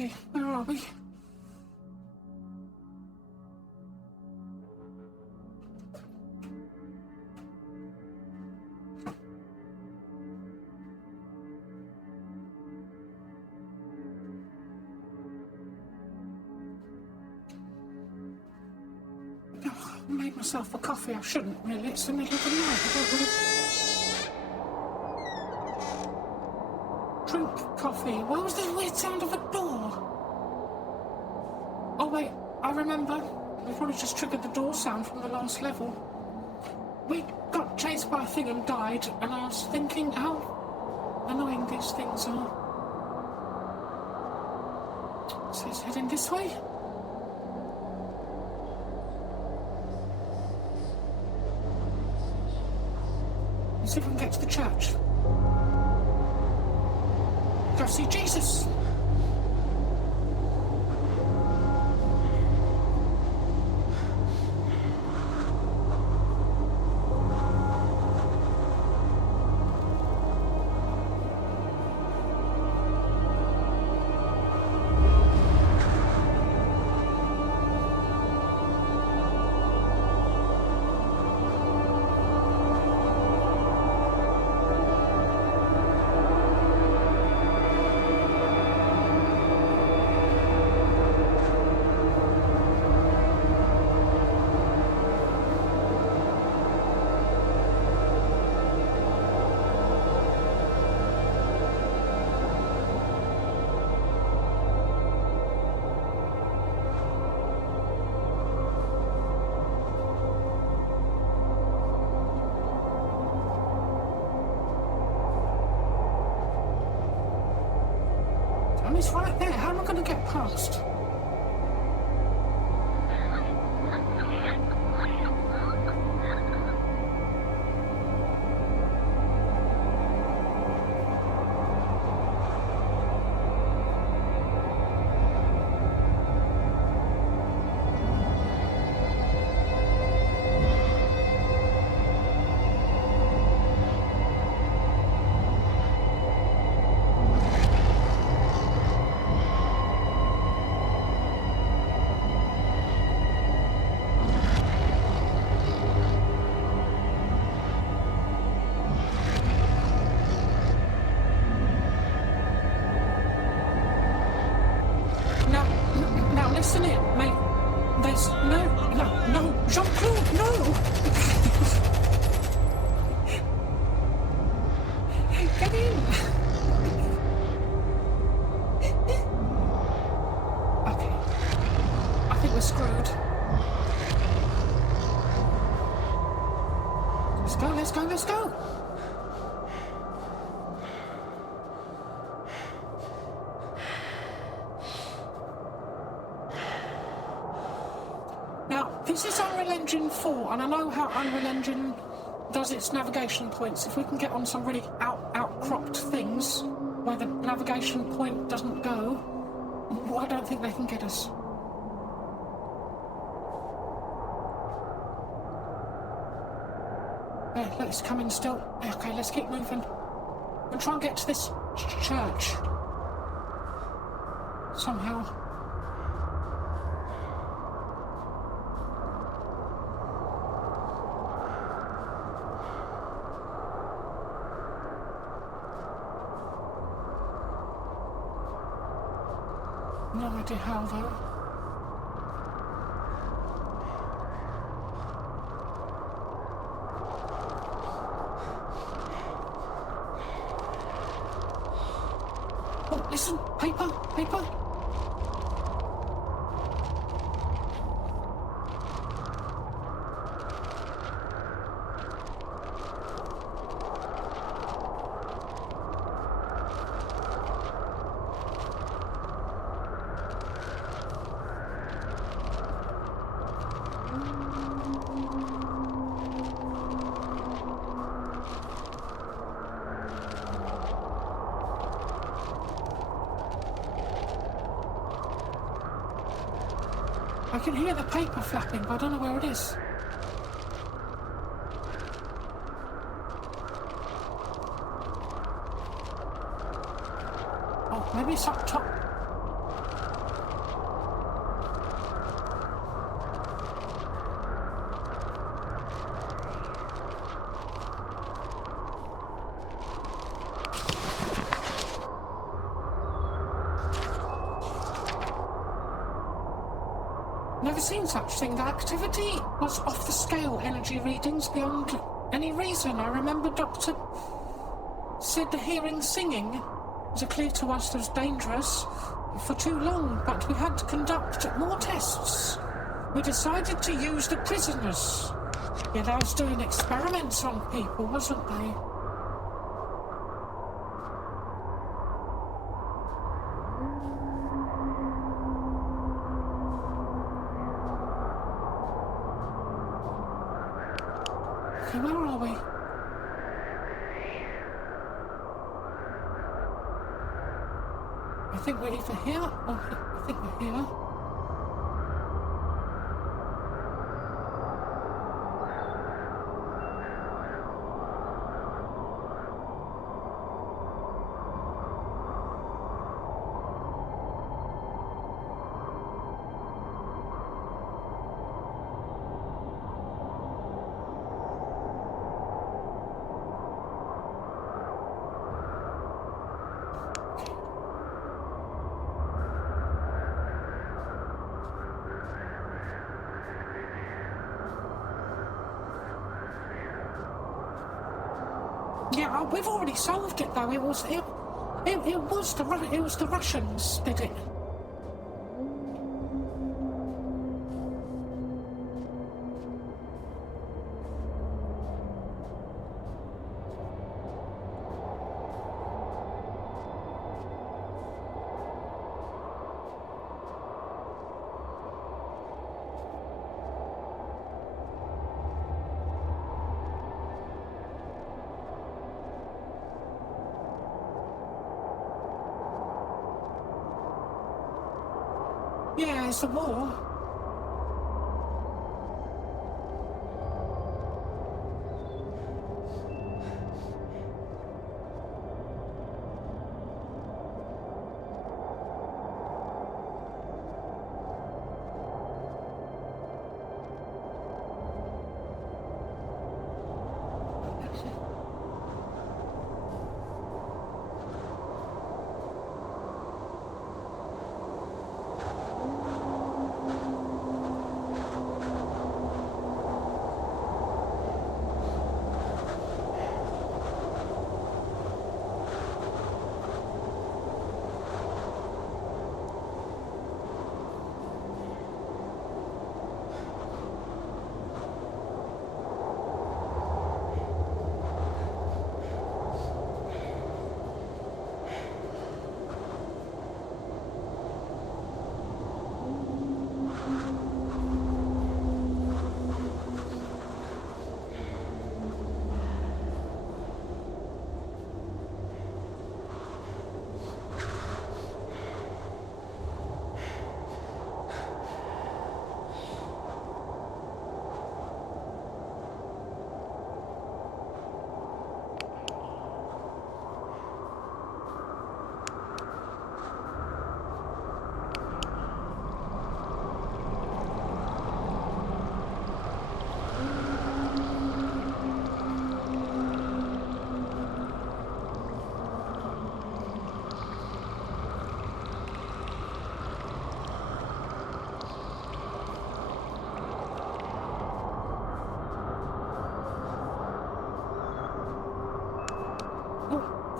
Okay, where are we? Oh, I made myself a coffee. I shouldn't really. It's the middle of the night. I don't really drink coffee. What was the weird sound of a door? Oh wait, I remember. We probably just triggered the door sound from the last level. We got chased by a thing and died, and I was thinking how annoying these things are. So it's heading this way. Let's see if we can get to the church. Go see Jesus. And it's right there. How am I going to get past? Now listen in, mate. There's no, Jean-Claude, no! Get in! Okay. I think we're screwed. Let's go! Now, this is Unreal Engine 4, and I know how Unreal Engine does its navigation points. If we can get on some really outcropped things where the navigation point doesn't go, I don't think they can get us. Yeah, let's come in still. Okay, let's keep moving. And try and get to this church. Somehow. No idea how though. Oh, listen, paper. I can hear the paper flapping, but I don't know where it is. Oh, maybe it's up top. Never seen such thing. The activity was off the scale, energy readings beyond any reason. I remember Dr. said hearing singing. It was clear to us that it was dangerous for too long, but we had to conduct more tests. We decided to use the prisoners. Yeah, they was doing experiments on people, wasn't they? Okay, where are we? I think we're either here or I think we're here. Yeah, we've already solved it though. It was the Russians did it. Yeah, it's a war.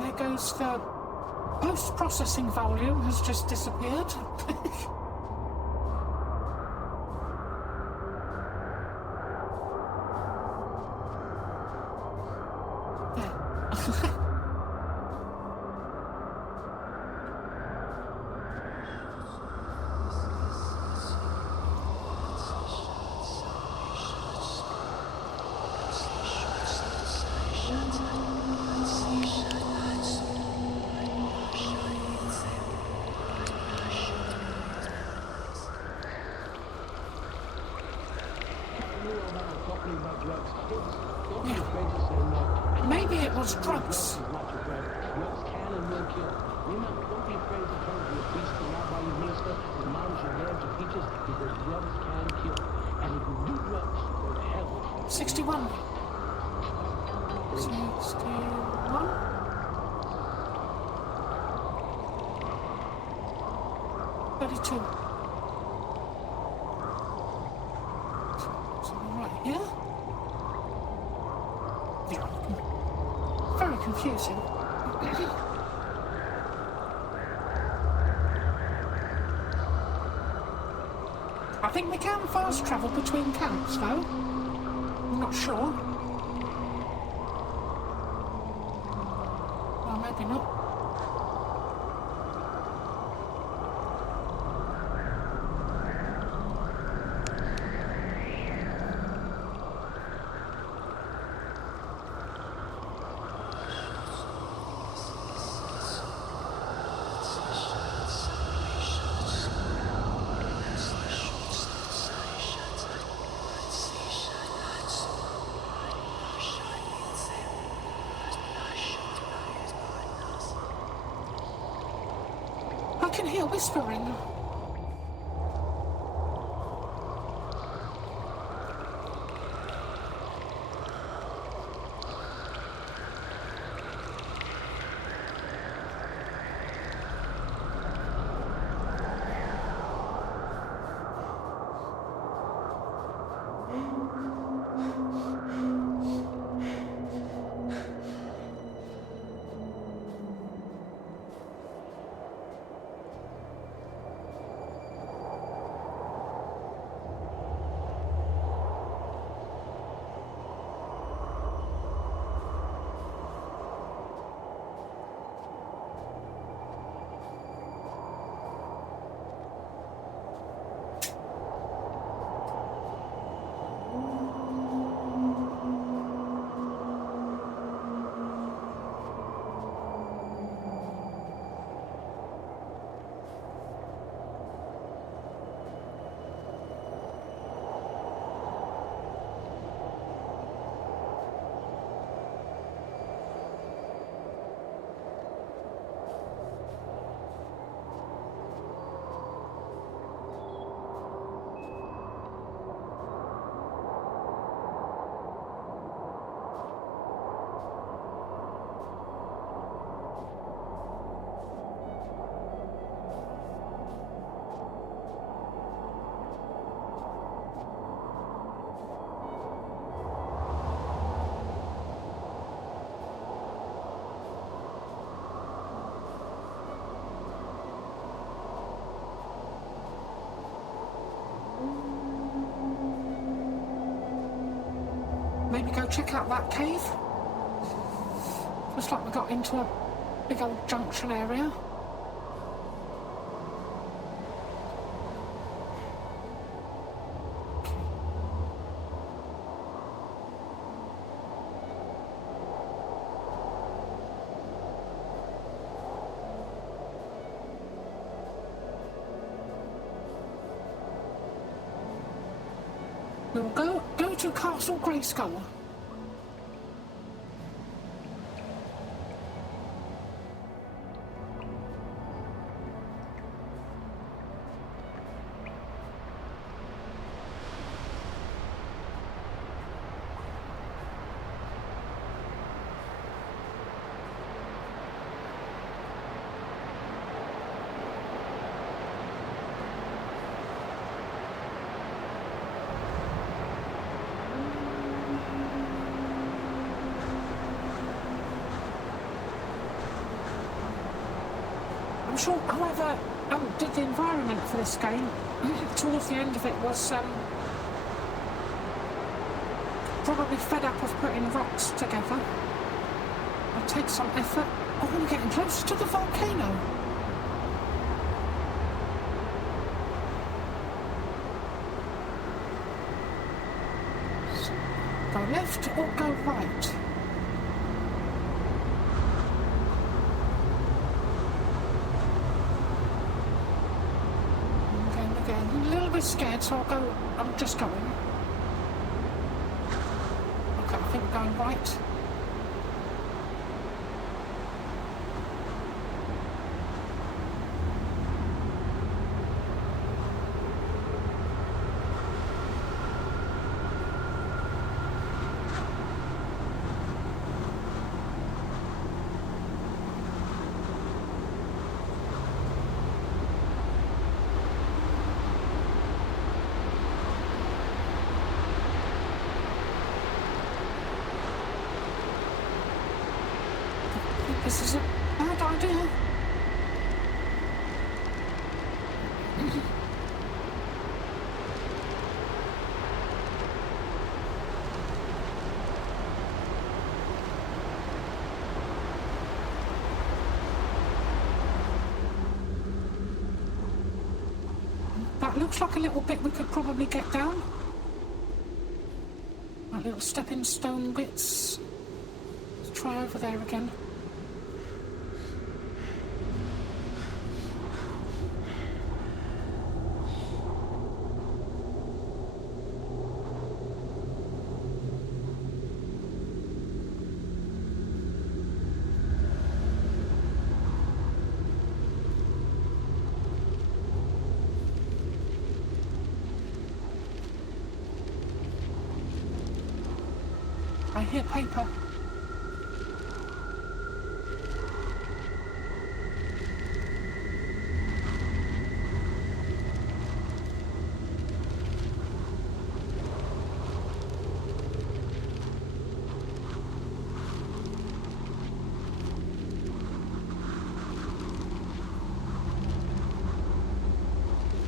There goes the post-processing volume has just disappeared. Maybe it was drugs. $61. 32. confusing. I think we can fast travel between camps, though. I'm not sure. Well, maybe not. I can hear whispering. Maybe go check out that cave. Looks like we got into a big old junction area. We'll go to Castle Grayskull. I'm sure whoever did the environment for this game, towards the end of it, was probably fed up of putting rocks together. It takes some effort. Oh, we're getting closer to the volcano. So, go left or go right? I'm a little bit scared, so I'm just going. Okay, I think we're going right. this is a bad idea. That looks like a little bit we could probably get down. Like little stepping stone bits. Let's try over there again. I hear paper.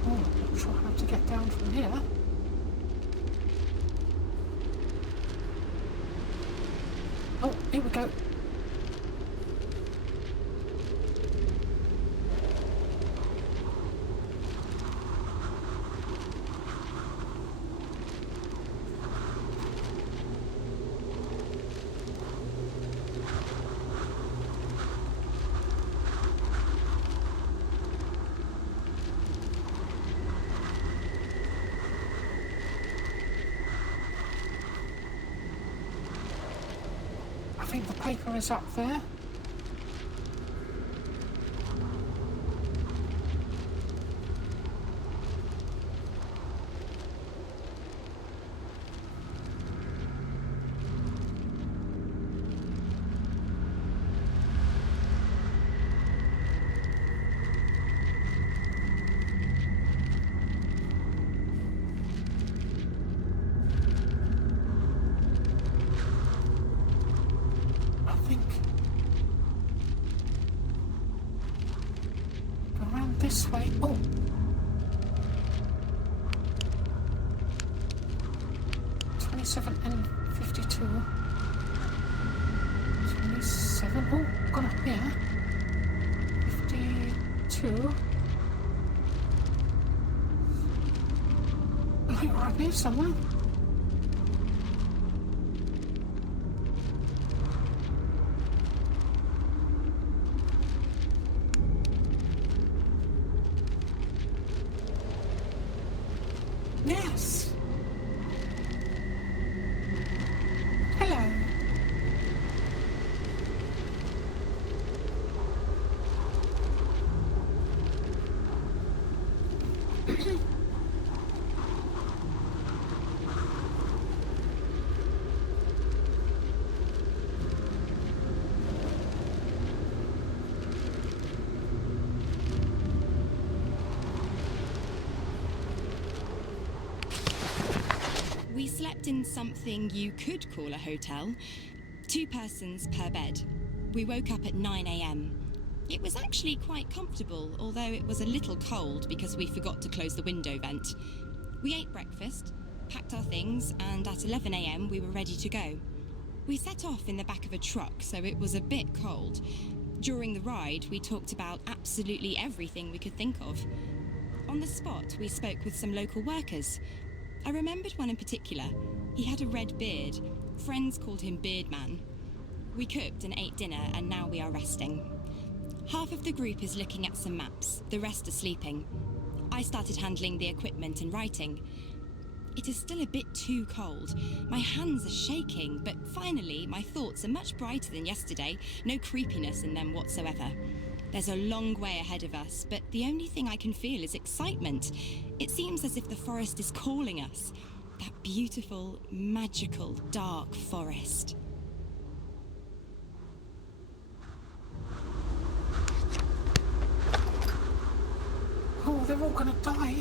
Oh, I'm not sure how to get down from here. Oh, here we go. I think the paper is up there. I think go around this way. Oh, 27 and 52. 27. Oh, gone up here. 52. I think right here somewhere. Yes. Hello. We slept in something you could call a hotel. 2 persons per bed. We woke up at 9 a.m. It was actually quite comfortable, although it was a little cold because we forgot to close the window vent. We ate breakfast, packed our things, and at 11 a.m. we were ready to go. We set off in the back of a truck, so it was a bit cold. During the ride, we talked about absolutely everything we could think of. On the spot, we spoke with some local workers. I remembered one in particular. He had a red beard. Friends called him Beardman. We cooked and ate dinner, and now we are resting. Half of the group is looking at some maps, the rest are sleeping. I started handling the equipment and writing. It is still a bit too cold. My hands are shaking, but finally my thoughts are much brighter than yesterday. No creepiness in them whatsoever. There's a long way ahead of us, but the only thing I can feel is excitement. It seems as if the forest is calling us. That beautiful, magical, dark forest. Oh, they're all gonna die.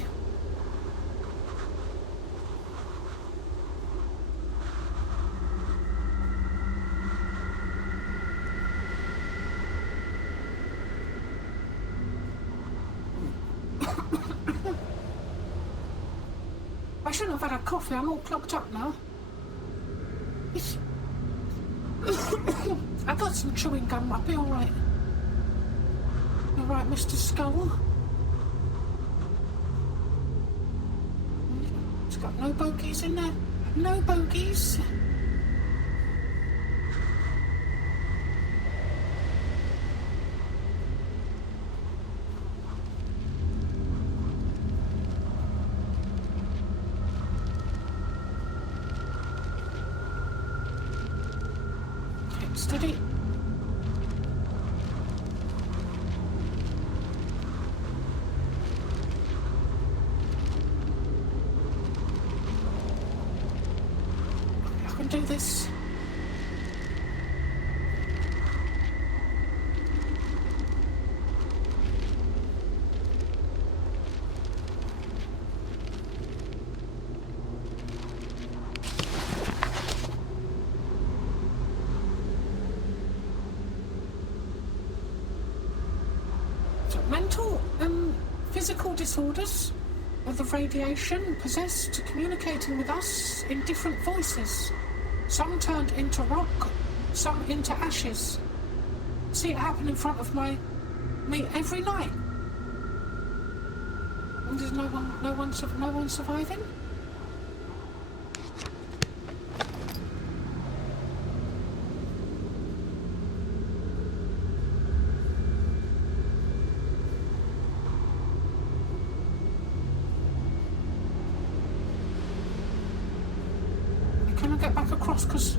I shouldn't have had a coffee. I'm all clogged up now. I got some chewing gum. I'll be all right. All right, Mr. Skull. It's got no bogies in there. No bogies. Steady. I can do this. Mental and physical disorders of the radiation possessed communicating with us in different voices. Some turned into rock, some into ashes. See it happen in front of me every night. And there's no one surviving? Can I get back across? Because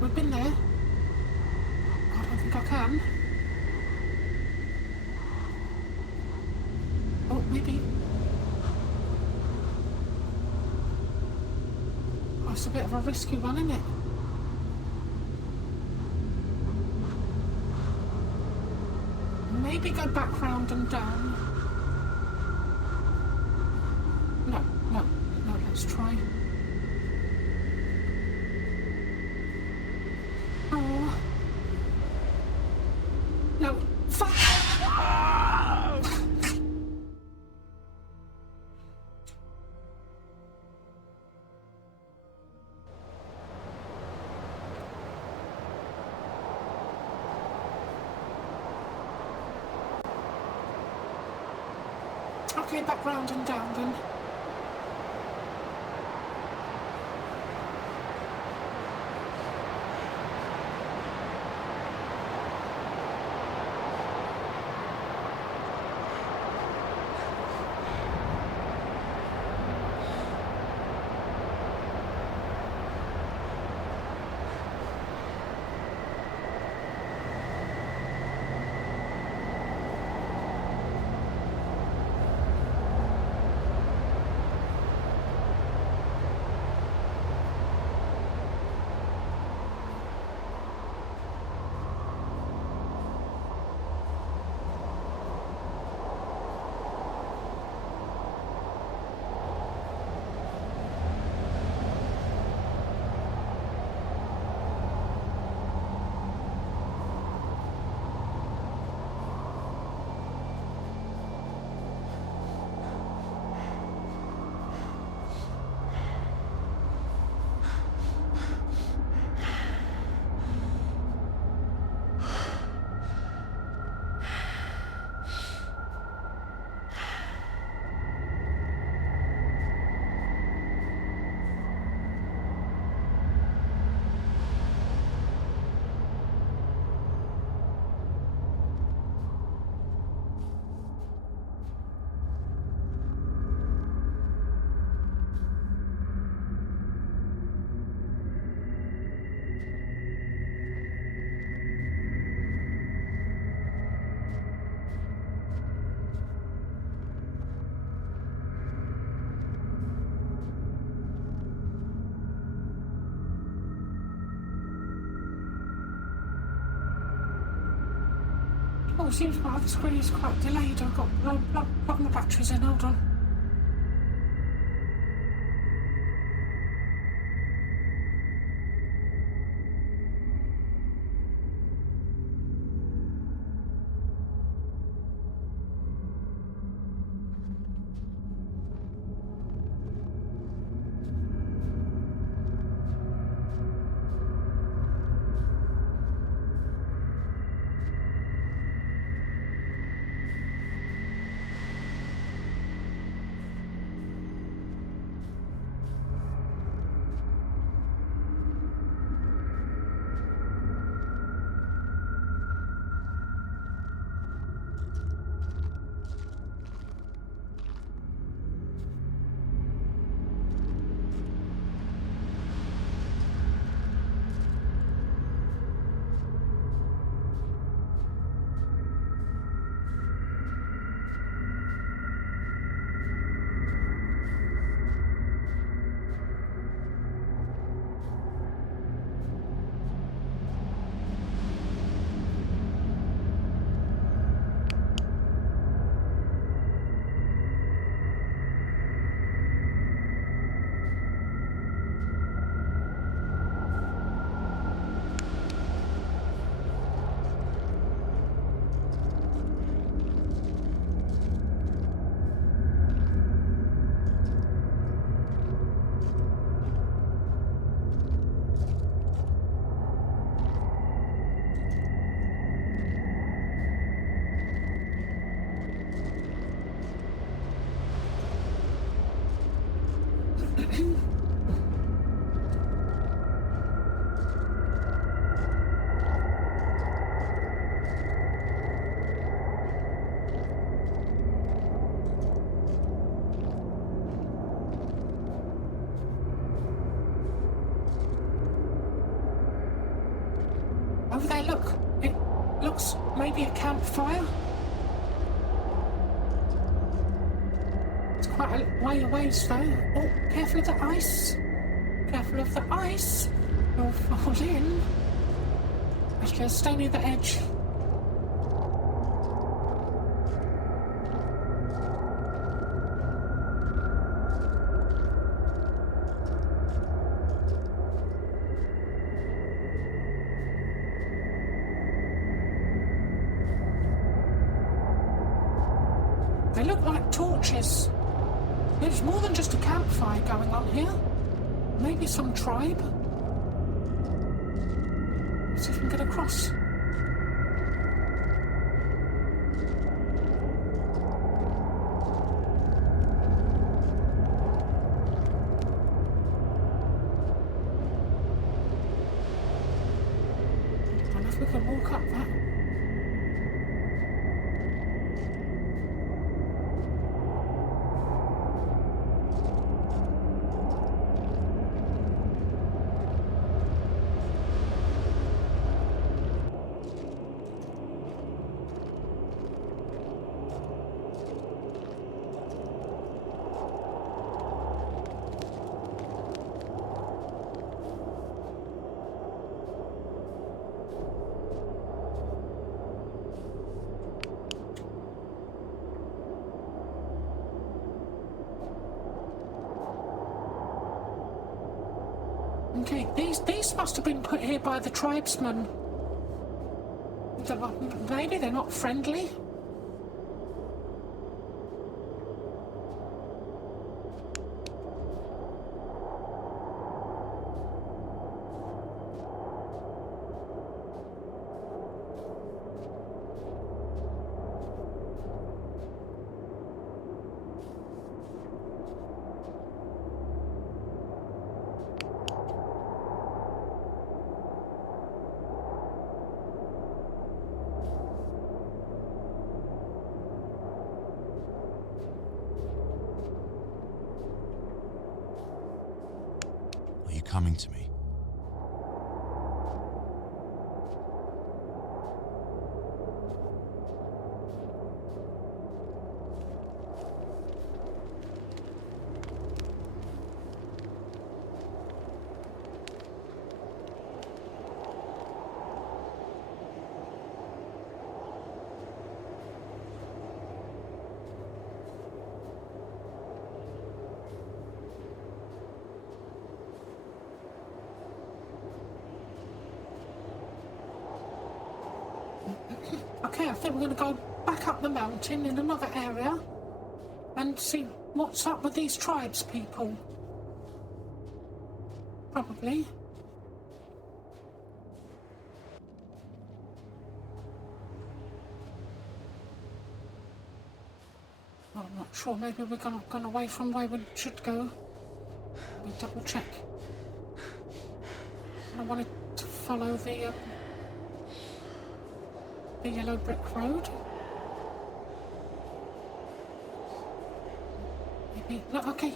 we've been there. I don't think I can. Oh, maybe. Oh, it's a bit of a risky one, isn't it? Maybe go back round and down. No, let's try. Oh. No, fuck! Okay, back round and down then. Oh, seems my other screen is quite delayed. I've got plug my batteries in, hold on. Over there, look. It looks maybe a campfire. It's quite a way away, though. Oh, careful of the ice. Careful of the ice. You'll fall in. Actually, stay near the edge. They look like torches. There's more than just a campfire going on here. Maybe some tribe. Let's see if we can get across. I don't know if we can walk up that. Okay, these must have been put here by the tribesmen. Maybe they're not friendly. Are you coming to me? Okay, I think we're going to go back up the mountain in another area and see what's up with these tribes people. Probably. I'm not sure, maybe we're gone away from where we should go. Let me double check. I wanted to follow the yellow brick road. Maybe, no, okay.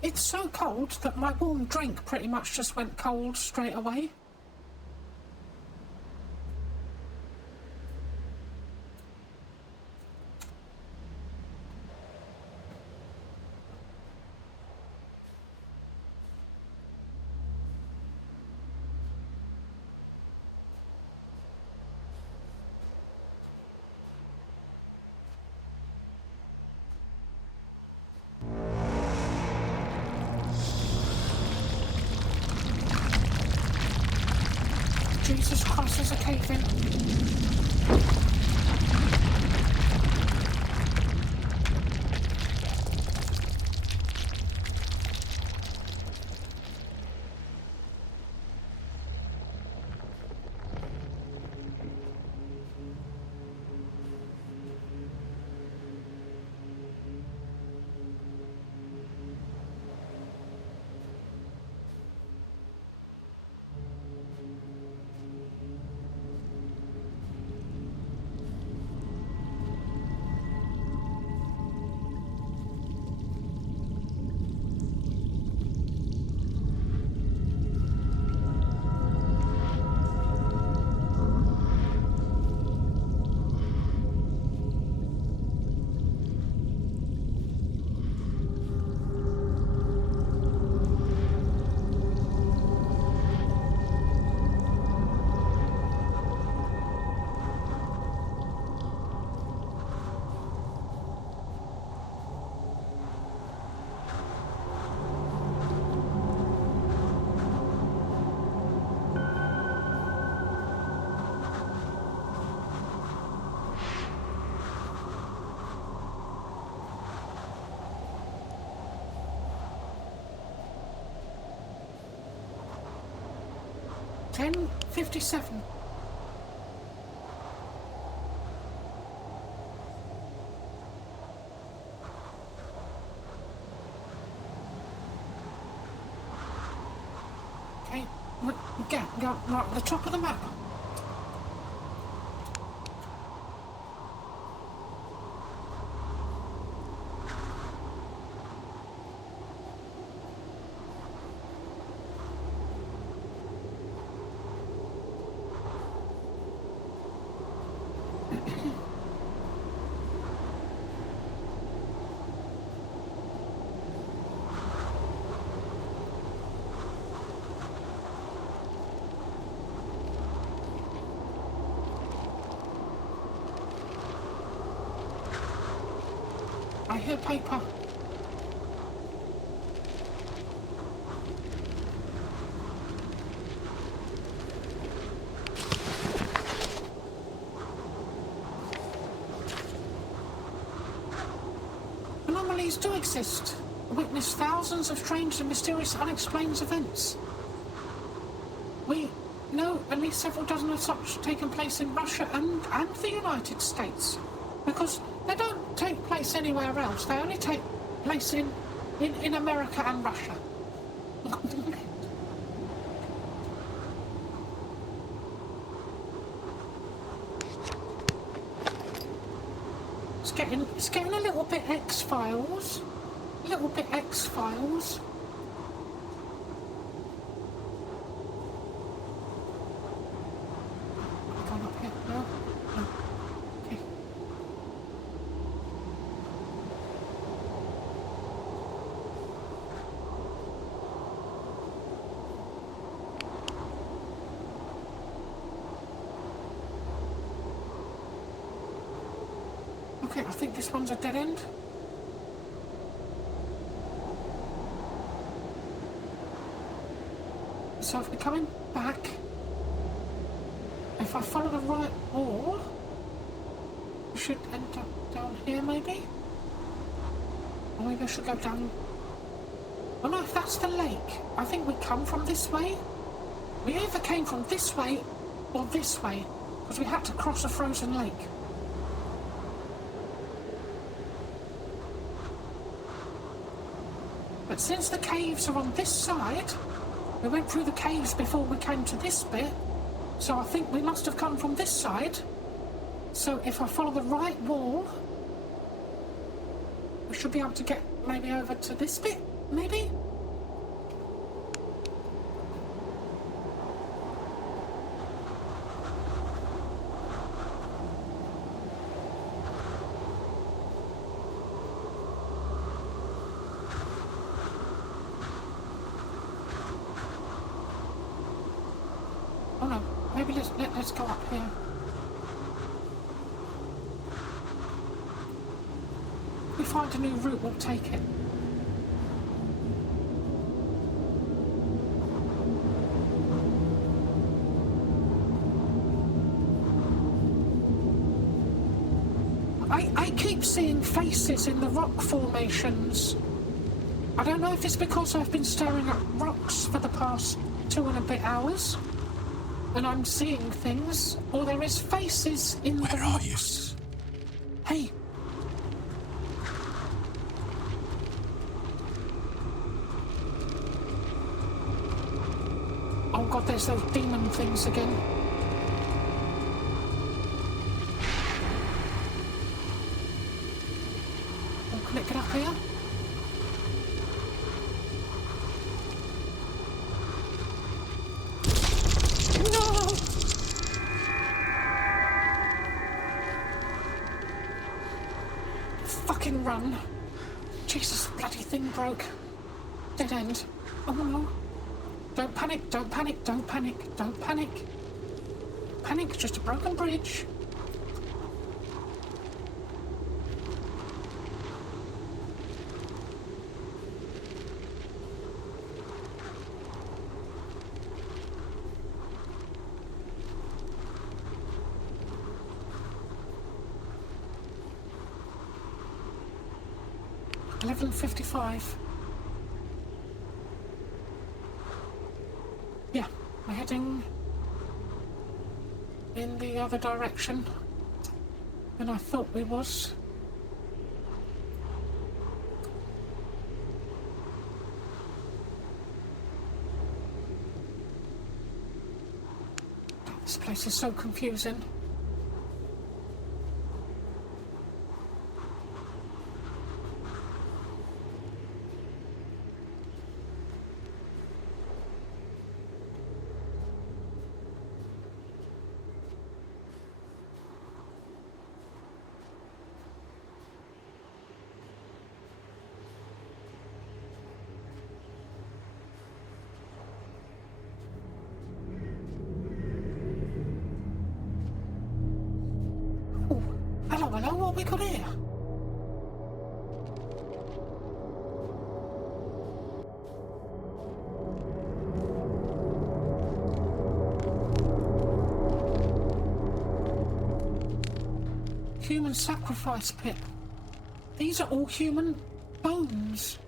It's so cold that my warm drink pretty much just went cold straight away. Jesus Christ, there's a cave in. 10:57. Okay, go right at the top of the map. I hear paper. Anomalies do exist. Witness thousands of strange and mysterious unexplained events. We know at least several dozen of such taken place in Russia and the United States. Because they don't take place anywhere else. They only take place in America and Russia. It's getting a little bit X-Files. A little bit X-Files. Going up here? No? No. Okay. Okay, I think this one's a dead end. So if we're coming back, if I follow the right wall, we should end up down here maybe? Or maybe I should go down... Oh no, if that's the lake, I think we come from this way. We either came from this way or this way, because we had to cross a frozen lake. But since the caves are on this side, we went through the caves before we came to this bit, so I think we must have come from this side. So if I follow the right wall, we should be able to get maybe over to this bit, maybe? Oh no, maybe let's go up here. If we find a new route, we'll take it. I keep seeing faces in the rock formations. I don't know if it's because I've been staring at rocks for the past 2 and a bit hours, and I'm seeing things, or there is faces in the rocks. Where are you? Hey. Oh god, there's those demon things again. Oh, can it get up here? No! Fucking run. Jesus, bloody thing broke. Dead end. Oh no. Don't panic, don't panic, don't panic, don't panic. Panic, just a broken bridge. $11:55. Yeah, we're heading in the other direction than I thought we was. This place is so confusing. Hello, what we got here? Human sacrifice pit. These are all human bones.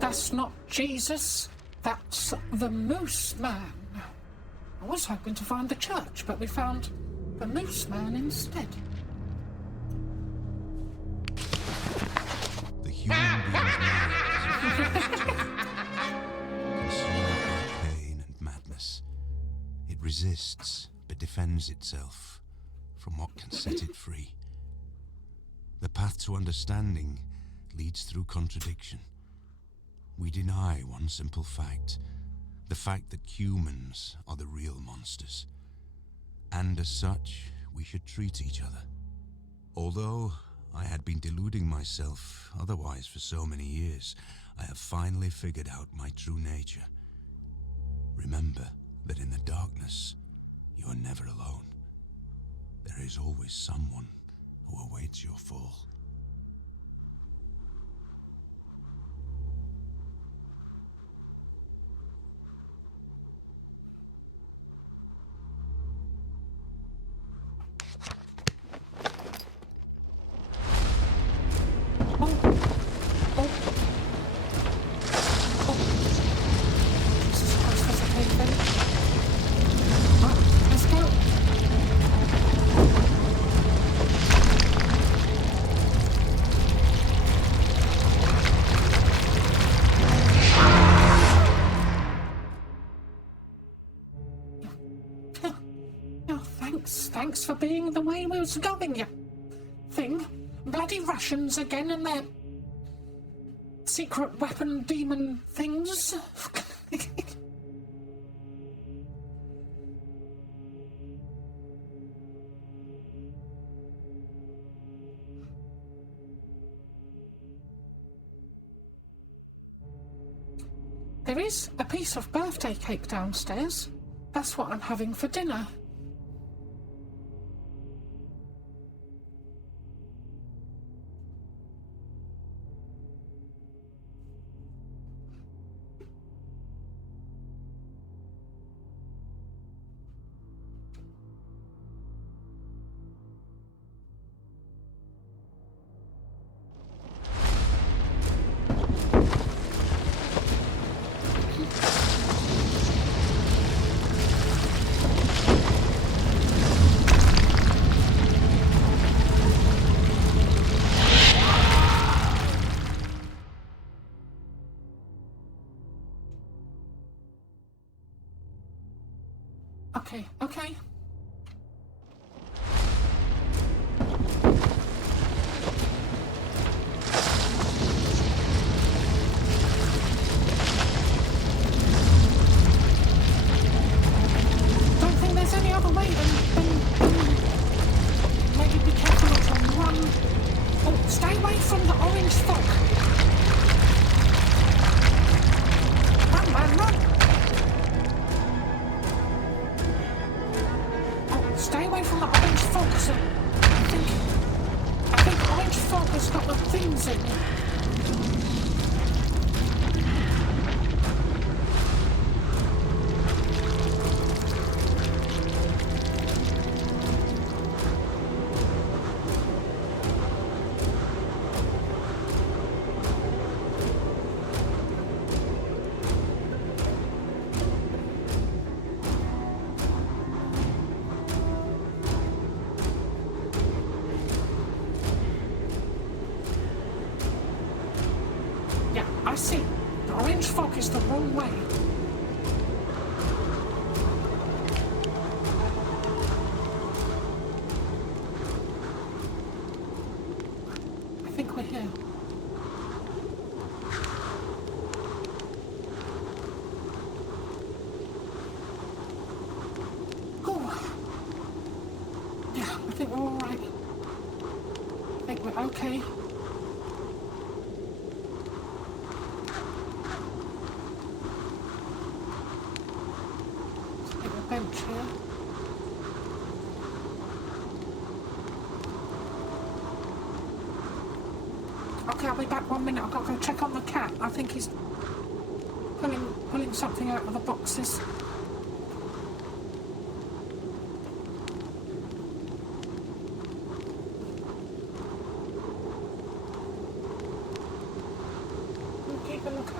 That's not Jesus, that's the Moose Man. I was hoping to find the church, but we found the Moose Man instead. The human being's mind is consumed by pain and madness. It resists, but defends itself from what can set it free. The path to understanding leads through contradiction. We deny one simple fact, the fact that humans are the real monsters. And as such, we should treat each other. Although I had been deluding myself otherwise for so many years, I have finally figured out my true nature. Remember that in the darkness, you are never alone. There is always someone who awaits your fall. Thanks for being the way we was going, you thing. Bloody Russians again and their secret weapon demon things. There is a piece of birthday cake downstairs. That's what I'm having for dinner. Okay. Don't think there's any other way than maybe be careful not to run. Oh, stay away from the orange fog. Run, man, run! Yeah, I see. The orange fog is the wrong way. I think we're here. Oh. Yeah, I think we're all right. I think we're okay. Bench here. Okay, I'll be back 1 minute. I've got to go check on the cat. I think he's pulling something out of the boxes. We'll keep a lookout.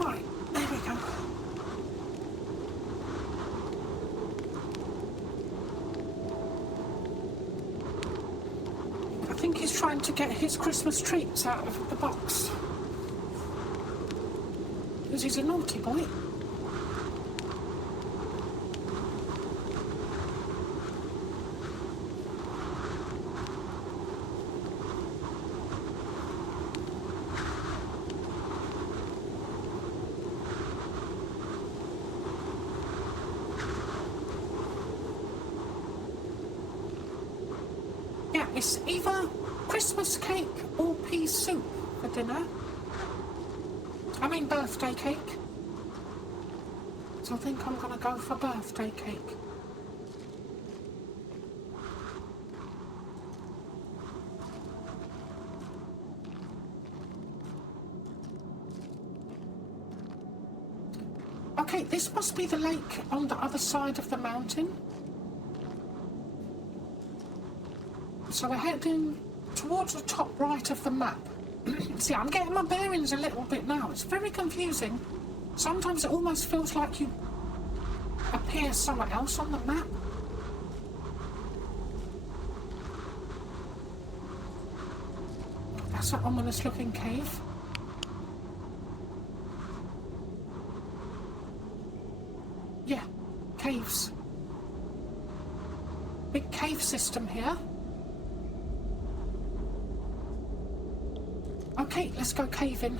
Right, there we go. I think he's trying to get his Christmas treats out of the box. Because he's a naughty boy. Yeah, it's either Christmas cake or pea soup for dinner. I mean birthday cake. So I think I'm gonna go for birthday cake. Okay, this must be the lake on the other side of the mountain. So we're heading towards the top right of the map. See, I'm getting my bearings a little bit now. It's very confusing. Sometimes it almost feels like you appear somewhere else on the map. That's an ominous looking cave. Yeah, caves. Big cave system here. Okay, let's go caving.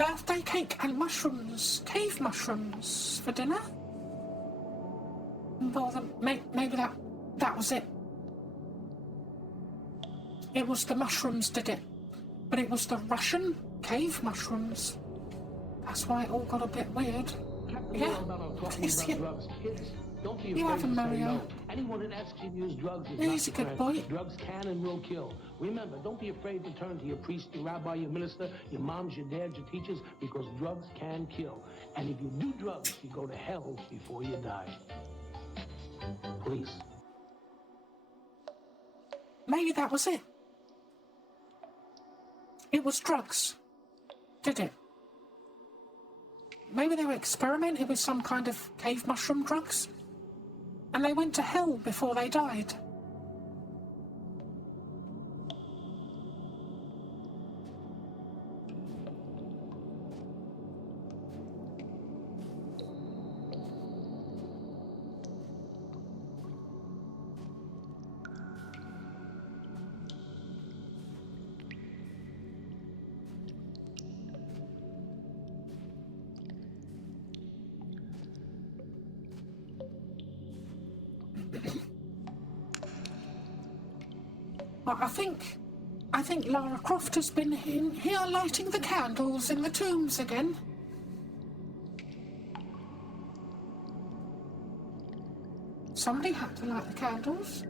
birthday cake and mushrooms, cave mushrooms, for dinner. Well, maybe that was it. It was the mushrooms did it, but it was the Russian cave mushrooms. That's why it all got a bit weird. Yeah. Please, yeah. Don't be You afraid have him, to say Mario. no. Anyone that asks you to use drugs is Yeah, not he's a good friend. boy. Drugs can and will kill. Remember, don't be afraid to turn to your priest, your rabbi, your minister, your moms, your dads, your teachers, because drugs can kill. And if you do drugs, you go to hell before you die. Please. Maybe that was it. It was drugs. Did it? Maybe they were experimenting with some kind of cave mushroom drugs. And they went to hell before they died. Well, I think Lara Croft has been in here lighting the candles in the tombs again. Somebody had to light the candles.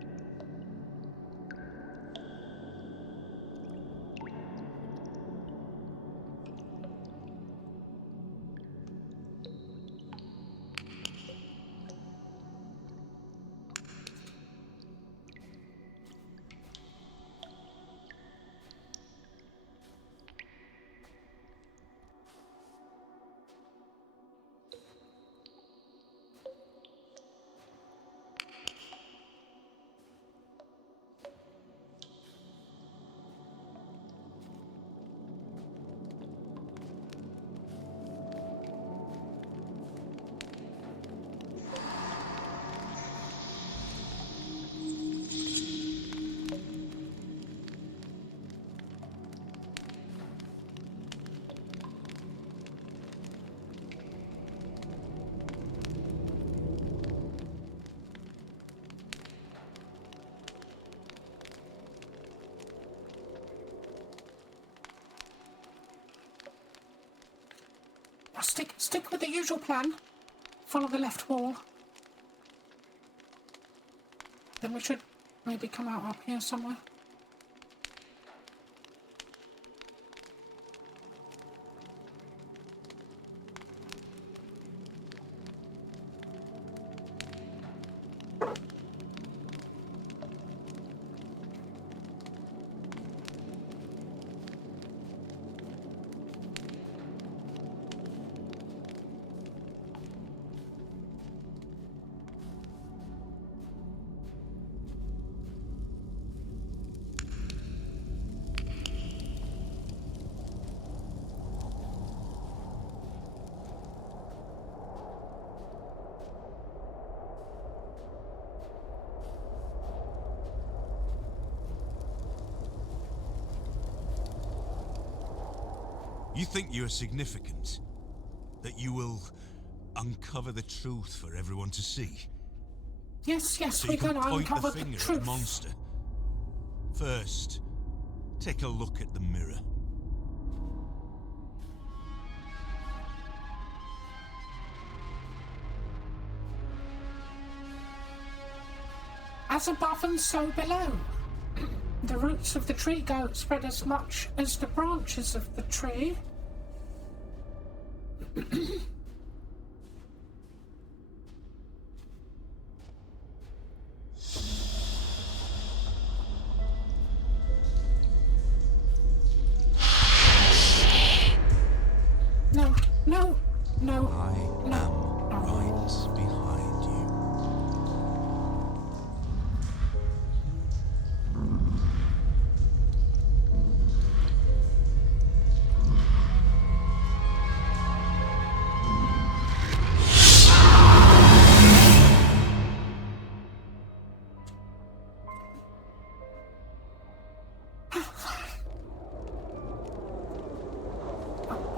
Stick with the usual plan. Follow the left wall. Then we should maybe come out up here somewhere. You think you are significant? That you will uncover the truth for everyone to see? Yes, So we're you can going to point the uncover the finger at the truth. monster. First, take a look at the mirror. As above and so below. The roots of the tree goat spread as much as the branches of the tree. No. I am right behind you.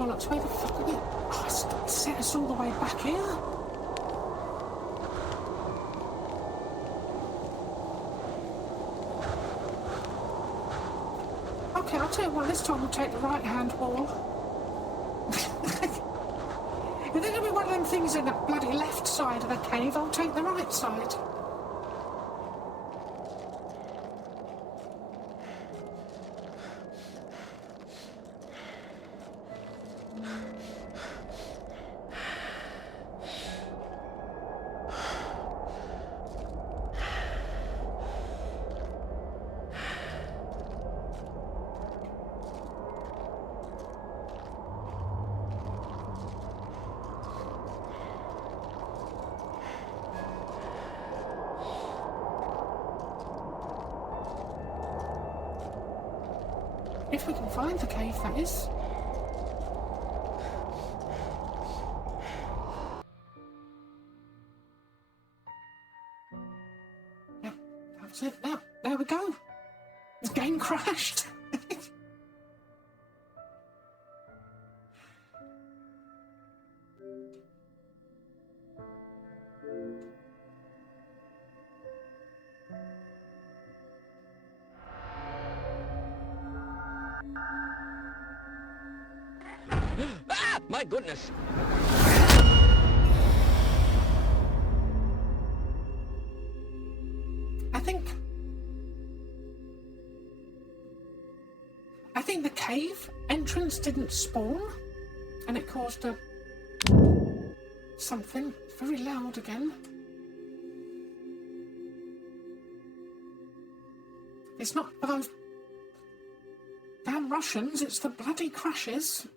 bollocks, where the fuck are we? Oh, it's set us all the way back here. Okay, I'll tell you what, this time we'll take the right-hand wall. If there's going to be one of them things in the bloody left side of the cave, I'll take the right side. If we can find the cave, that is. Yeah, that's it. Now, there we go. The game crashed. Ah! My goodness! I think the cave entrance didn't spawn, and it caused a something very loud again. It's not for those damn Russians, it's the bloody crashes.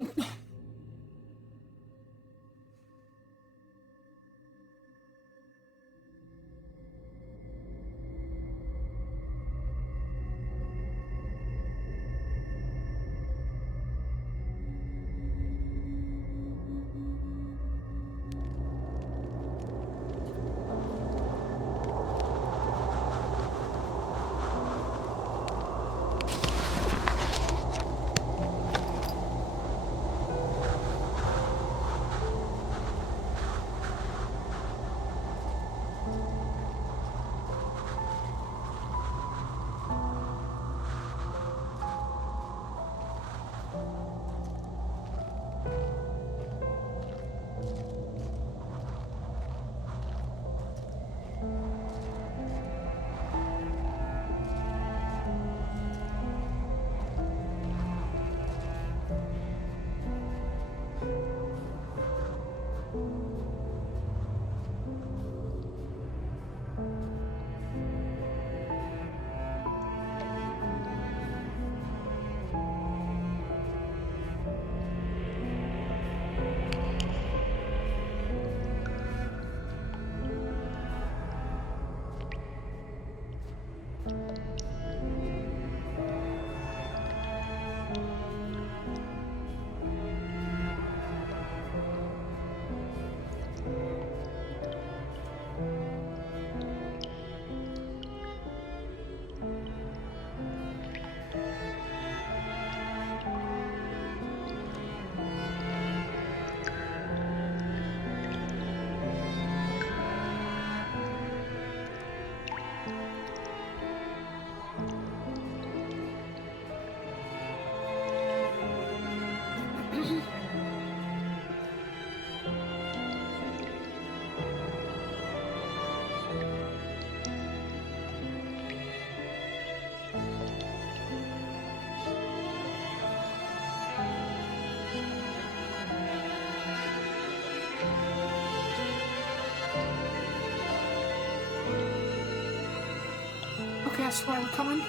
Okay, that's where we're coming.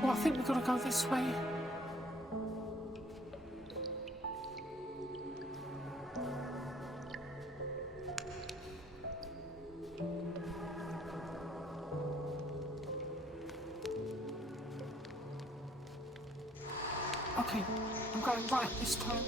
Well, I think we've got to go this way. Okay, I'm going right this time.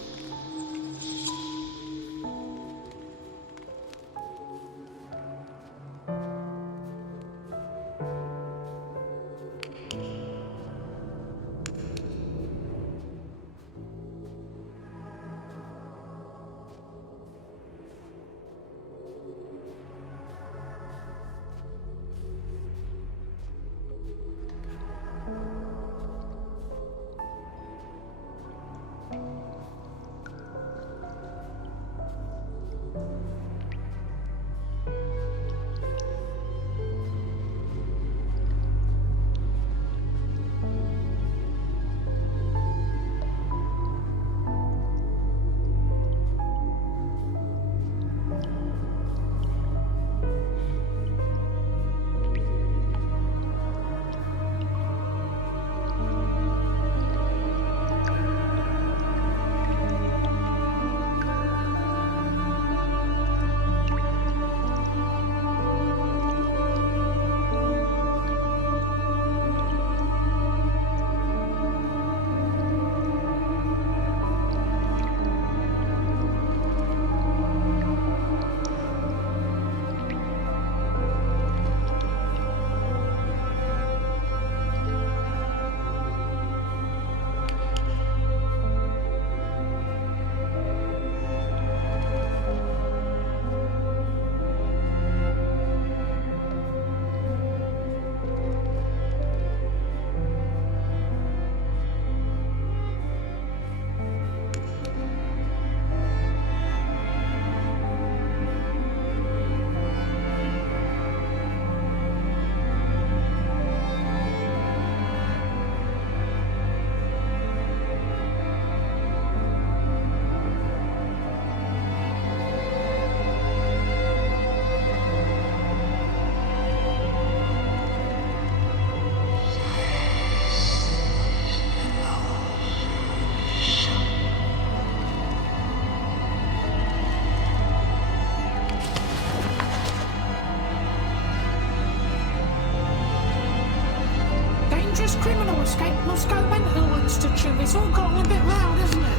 just go mental, Institute. It's all gotten a bit loud, hasn't it?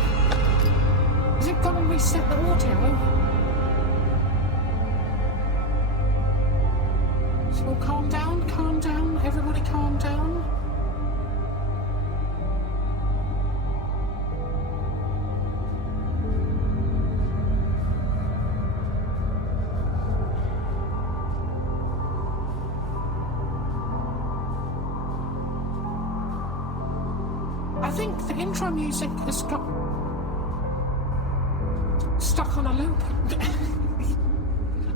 Has it gone and reset the audio? So calm down, everybody calm down. I think the intro music has got stuck on a loop.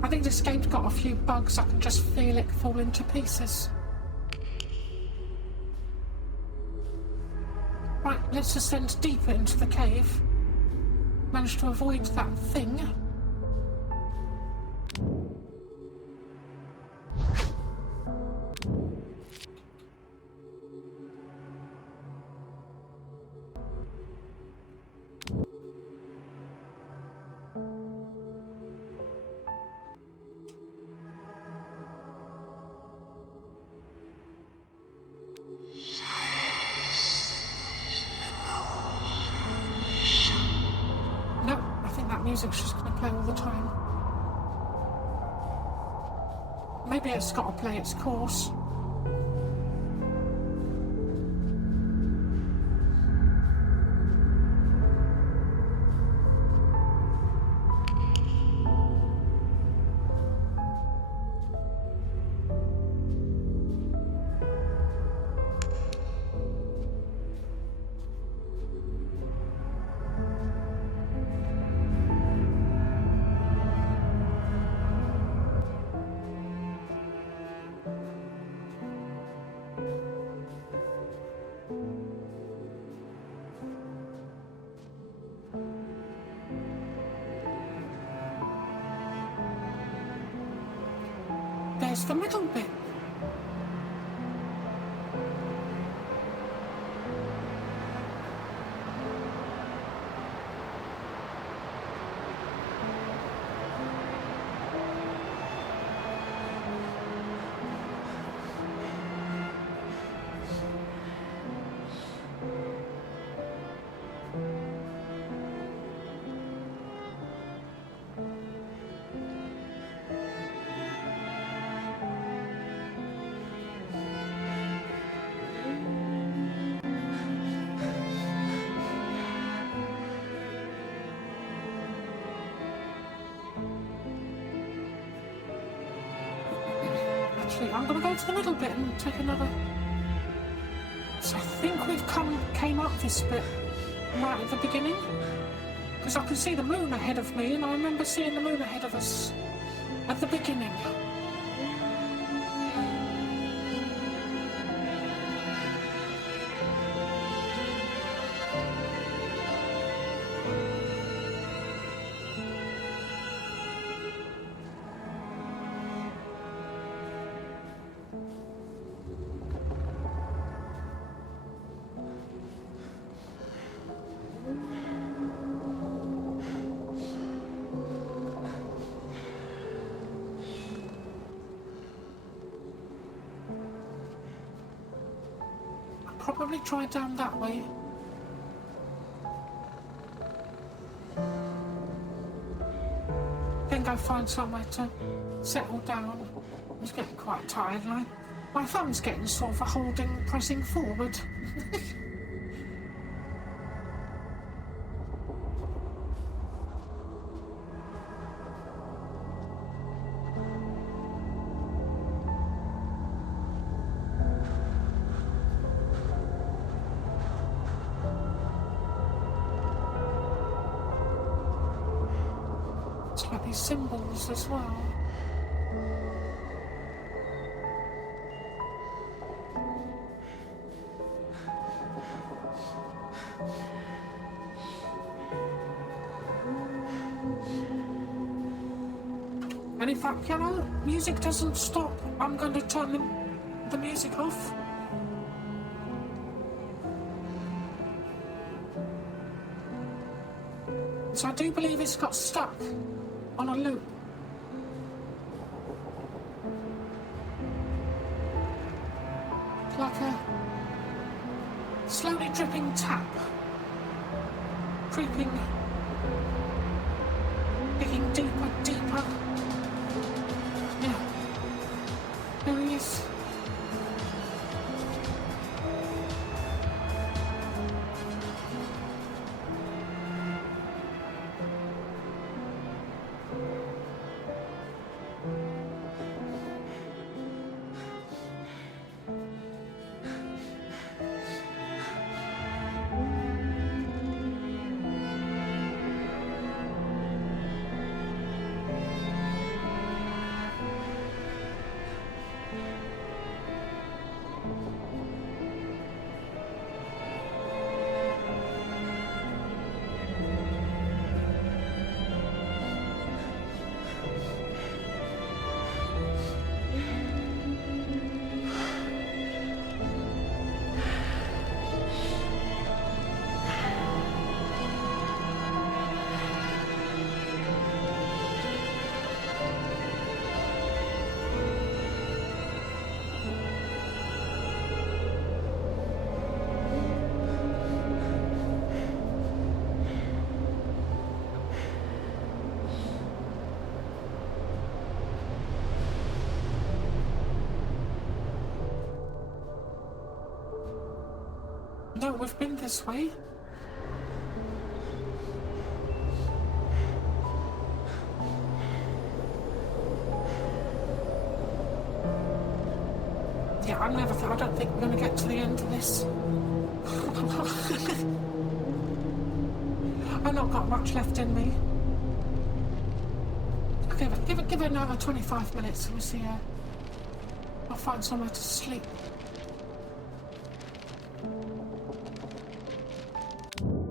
I think this game's got a few bugs. I can just feel it fall into pieces. Right, let's ascend deeper into the cave. Managed to avoid that thing. Music's just going to play all the time. Maybe it's got to play its course. There's the middle bit. I'm going to go to the middle bit and take another. So I think we've came up this bit right at the beginning. Because I can see the moon ahead of me, and I remember seeing the moon ahead of us at the beginning. Probably try down that way. Then go find somewhere to settle down. I was getting quite tired, and my thumb's getting sort of pressing forward. These symbols as well. And if that piano music doesn't stop, I'm going to turn the music off. So I do believe it's got stuck on a loop. Like a slow on tap. Creeping. Digging deeper, deeper. Yeah. There he is. No, we've been this way. Yeah, I don't think we're going to get to the end of this. I've not got much left in me. Give it another 25 minutes and we'll see. I'll find somewhere to sleep.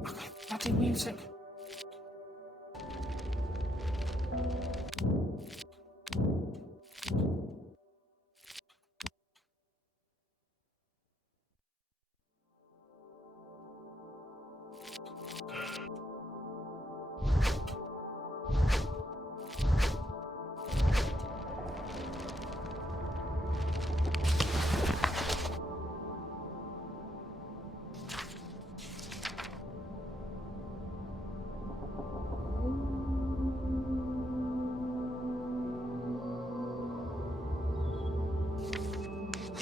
Okay, bloody music.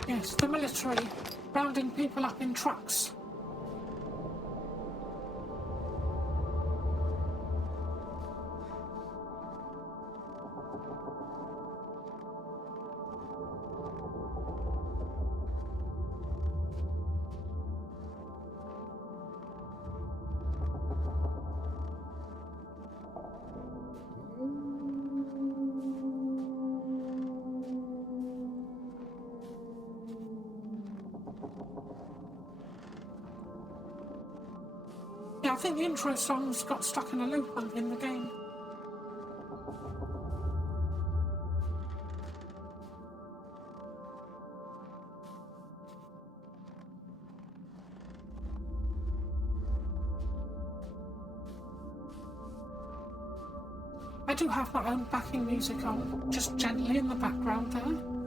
Yes, the military, rounding people up in trucks. Yeah, I think the intro songs got stuck in a loop in the game. I do have my own backing music on, just gently in the background there.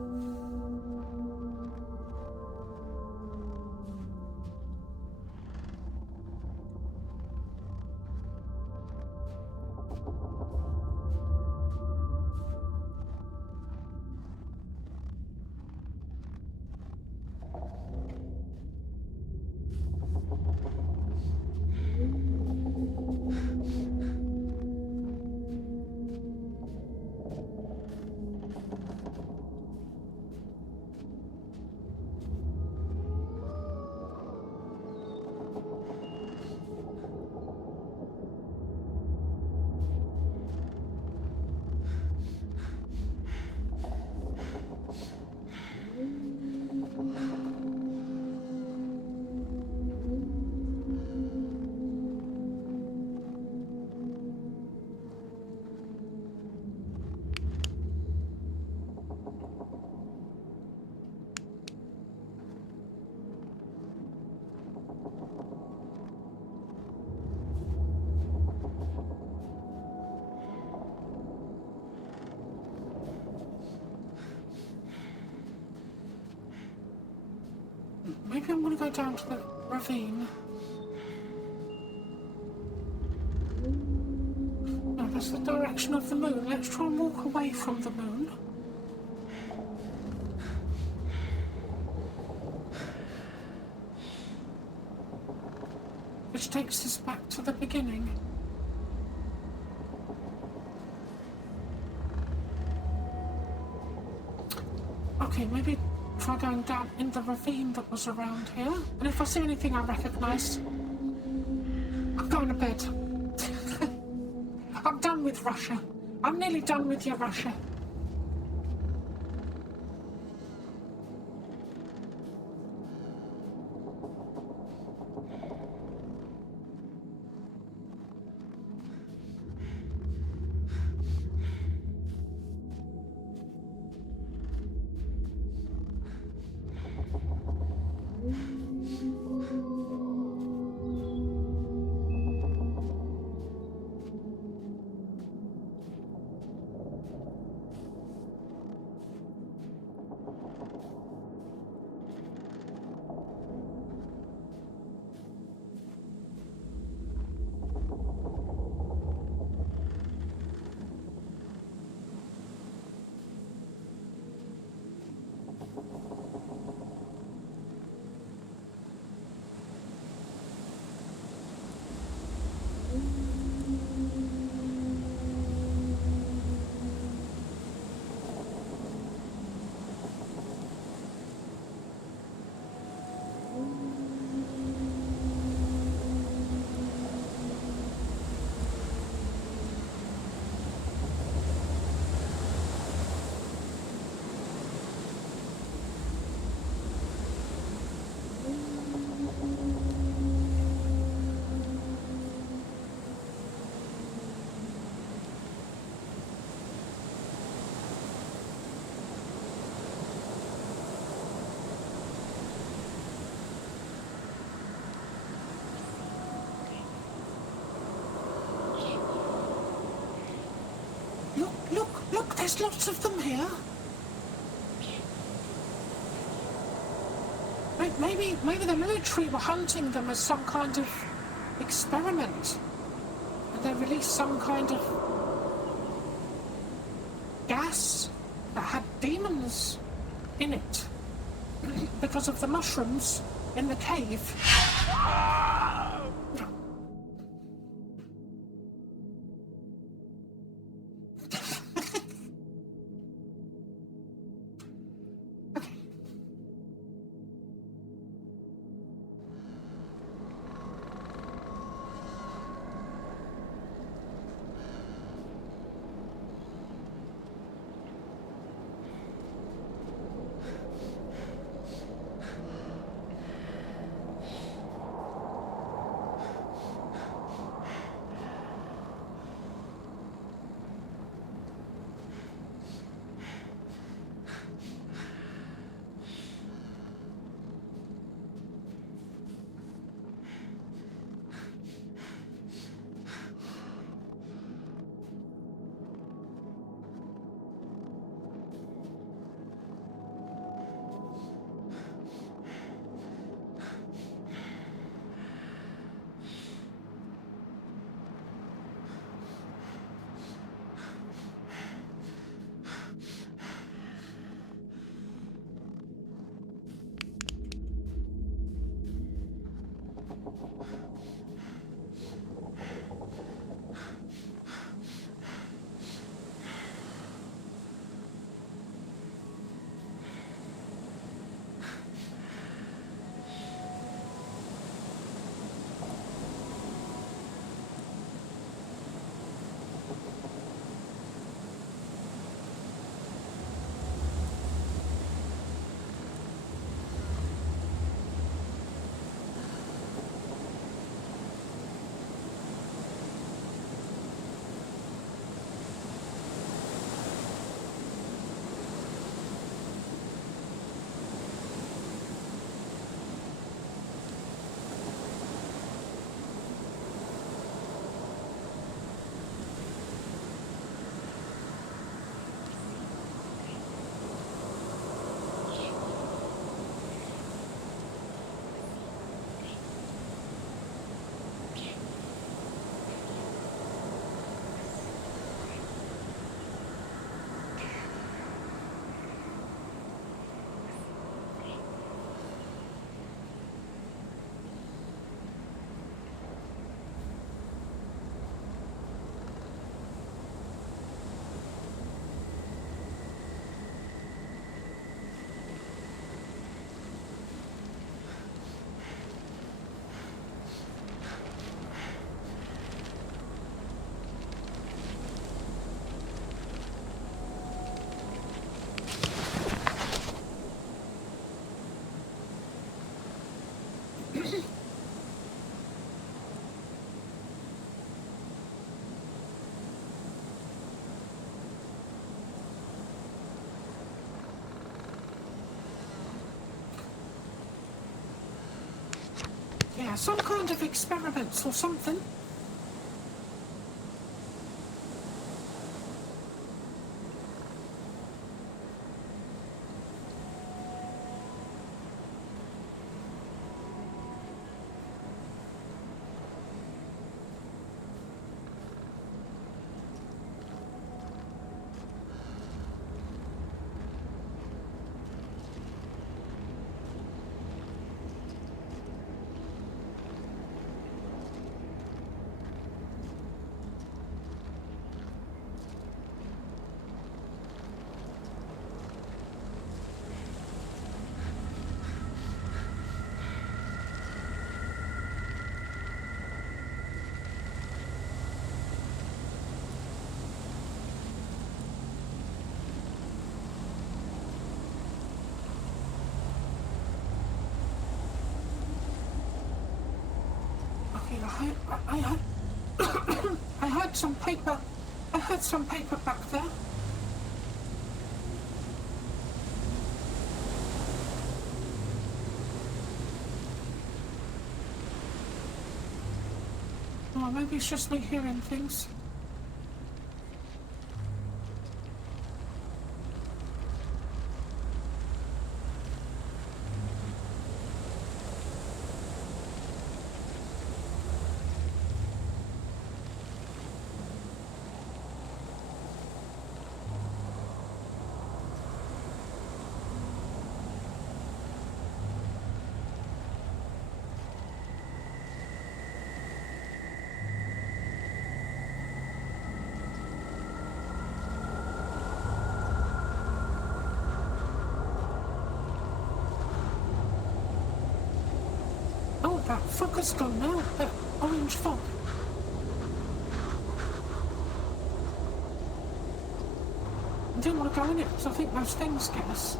Maybe I'm going to go down to the ravine. That's the direction of the moon. Let's try and walk away from the moon. Which takes us back to the beginning. Okay, maybe try going down in the ravine that was around here. And if I see anything I recognise, I'm going to bed. I'm done with Russia. I'm nearly done with your Russia. Look, there's lots of them here. Maybe the military were hunting them as some kind of experiment. And they released some kind of gas that had demons in it because of the mushrooms in the cave. Yeah, some kind of experiments or something. I heard some paper. I heard some paper back there. Oh, maybe it's just me hearing things. Oh, that fog has gone now. That orange fog. I didn't want to go in it because I think those things get us.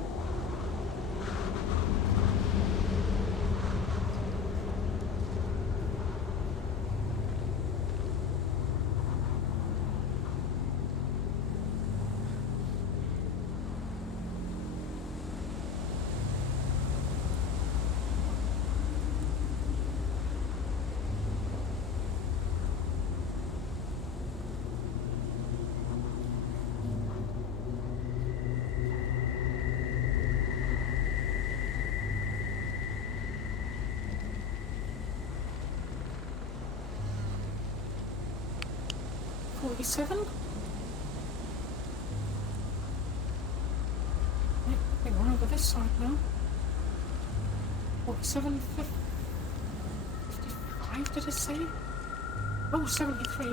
.47? I think we're over this side now. 47, 55, did I say? Oh, 73.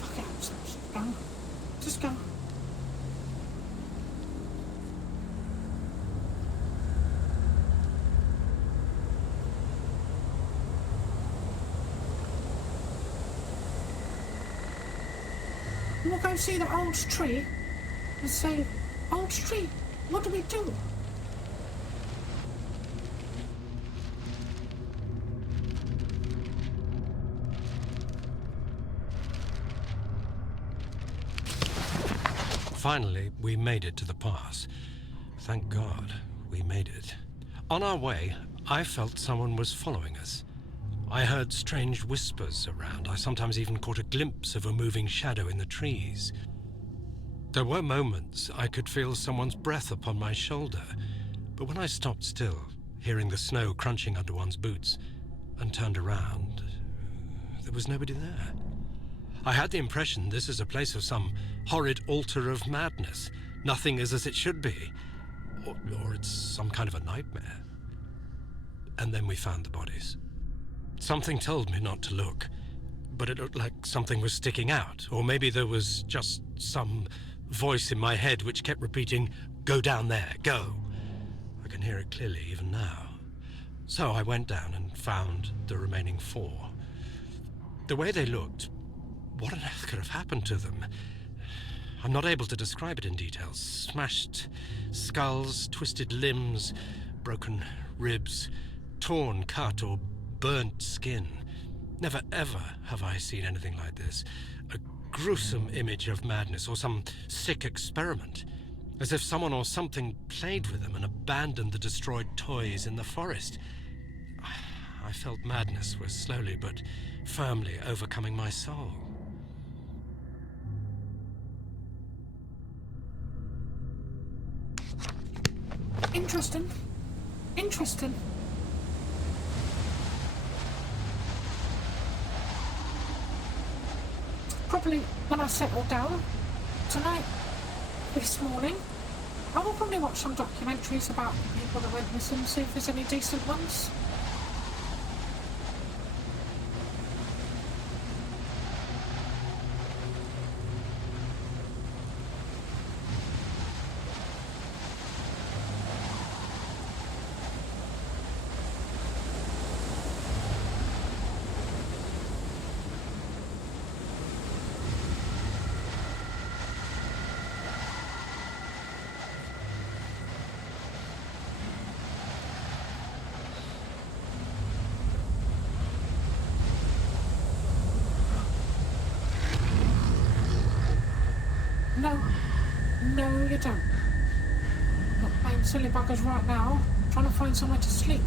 Fuck it, just go. Just go. We'll go see the old tree and say, old tree, what do we do? Finally, we made it to the pass. Thank God, we made it. On our way, I felt someone was following us. I heard strange whispers around. I sometimes even caught a glimpse of a moving shadow in the trees. There were moments I could feel someone's breath upon my shoulder, but when I stopped still, hearing the snow crunching under one's boots, and turned around, there was nobody there. I had the impression this is a place of some horrid altar of madness. Nothing is as it should be. Or it's some kind of a nightmare. And then we found the bodies. Something told me not to look, but it looked like something was sticking out, or maybe there was just some voice in my head which kept repeating, "Go down there, go." I can hear it clearly even now. So I went down and found the remaining 4. The way they looked, what on earth could have happened to them? I'm not able to describe it in detail. Smashed skulls, twisted limbs, broken ribs, torn, cut, or burnt skin. Never ever have I seen anything like this. A gruesome image of madness or some sick experiment. As if someone or something played with them and abandoned the destroyed toys in the forest. I felt madness was slowly but firmly overcoming my soul. Interesting. Interesting. Probably when I settle down tonight, this morning, I will probably watch some documentaries about the people that went missing, see if there's any decent ones. No, you don't. I'm not playing silly buggers right now. I'm trying to find somewhere to sleep.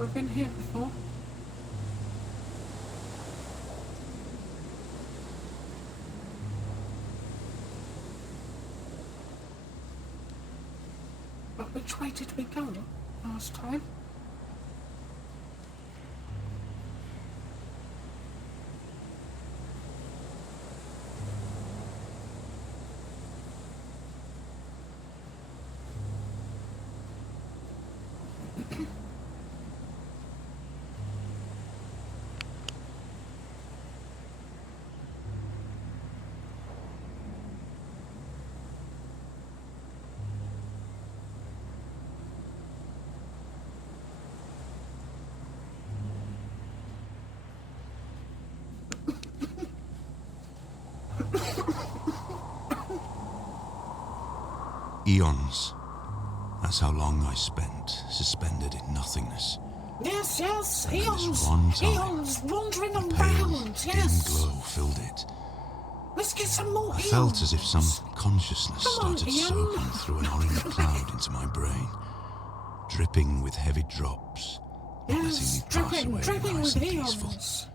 I've been here before. But which way did we go last time? Eons. That's how long I spent suspended in nothingness. Yes, yes, And then this eons, one time, eons wandering a pale, around, dim yes. glow filled it. Let's get some more I eons. felt as if some consciousness Come on, started Ian. soaking through an orange cloud into my brain, dripping with heavy drops, not letting me Yes, pass away dripping nice with and peaceful. eons.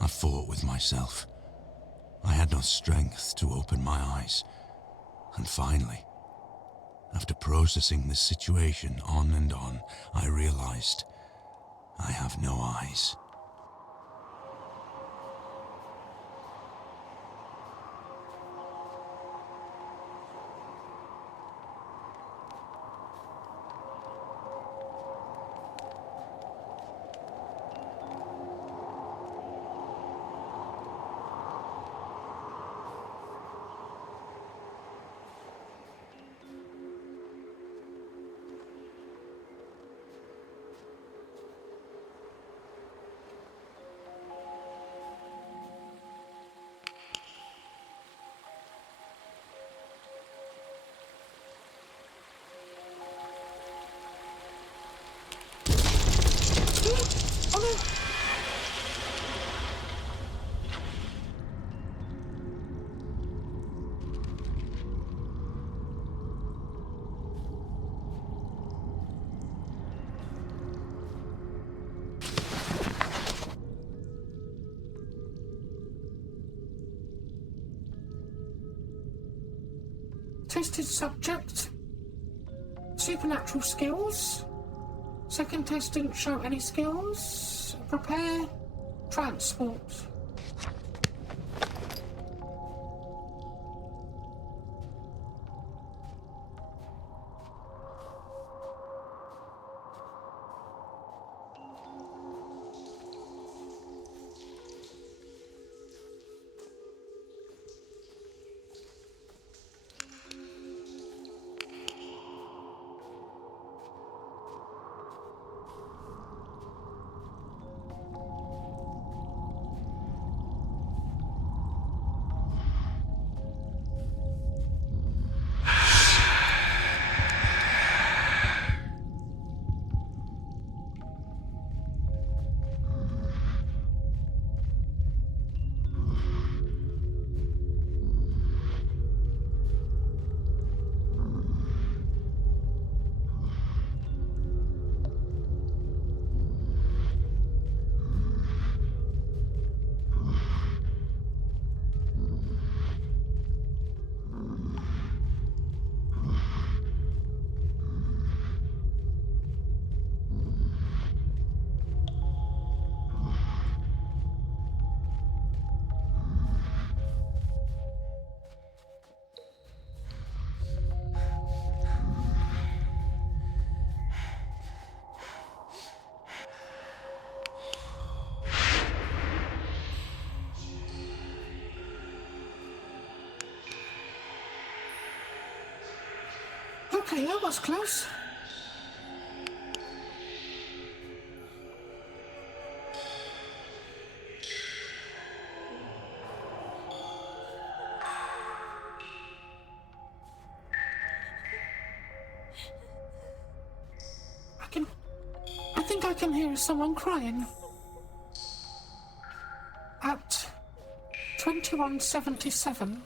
I fought with myself. I had no strength to open my eyes. And finally, after processing the situation on and on, I realized I have no eyes. Oh no! Tested subject. Supernatural skills. Second test didn't show any skills. Prepare. Transport. Okay, that was close. I think I can hear someone crying. At 2177.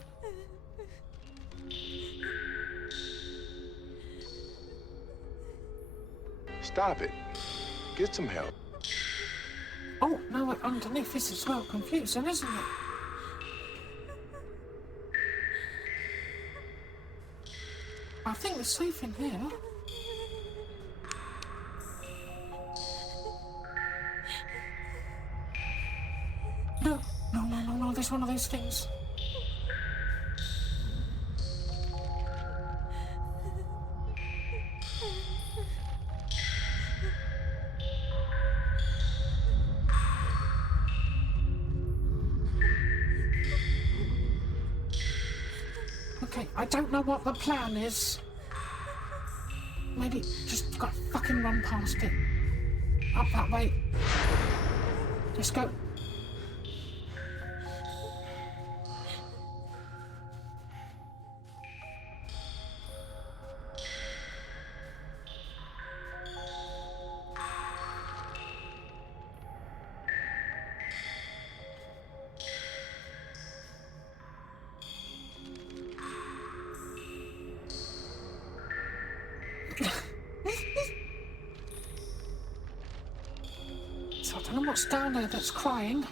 Stop it. Get some help. Oh, no, underneath this is well confusing, isn't it? I think we're safe in here. No, there's one of those things. Okay, I don't know what the plan is. Maybe just gotta fucking run past it. Up that way. Let's go. I don't know what's down there that's crying.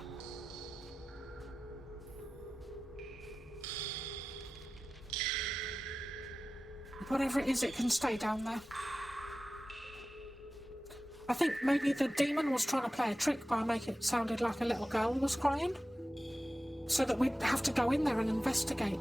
Whatever it is, it can stay down there. I think maybe the demon was trying to play a trick by making it sounded like a little girl was crying, so that we'd have to go in there and investigate.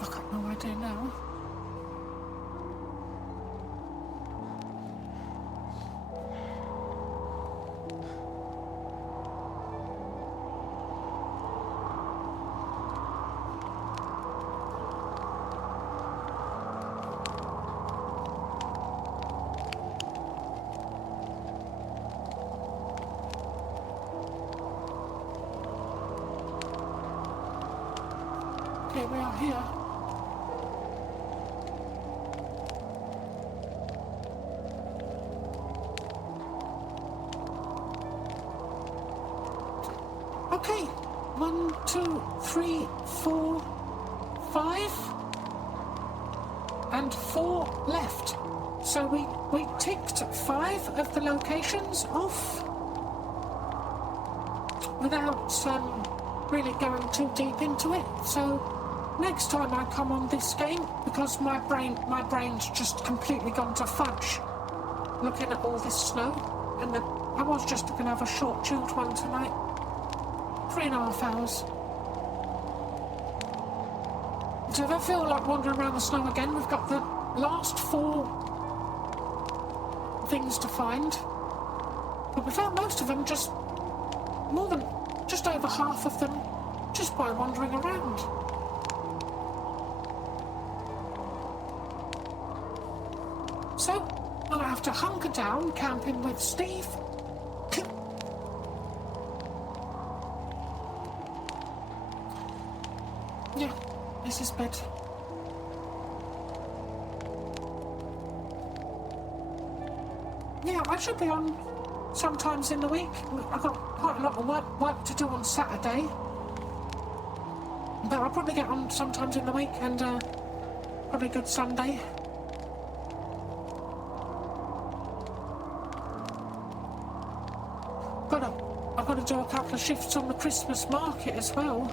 I've got no idea now. Okay, we are here. Okay, 1, 2, 3, 4, 5, and 4 left. So we ticked 5 of the locations off without really going too deep into it. So next time I come on this game, because my brain's just completely gone to fudge looking at all this snow, and I was just going to have a short chilled one tonight. 3.5 hours. So if I feel like wandering around the snow again, we've got the last 4 things to find. But we found most of them, just over half of them, just by wandering around. So, I'll have to hunker down, camping with Steve. Yeah, this is bed. Yeah, I should be on sometimes in the week. I've got quite a lot of work to do on Saturday. But I'll probably get on sometimes in the week, and probably good Sunday. I've got to do a couple of shifts on the Christmas market as well.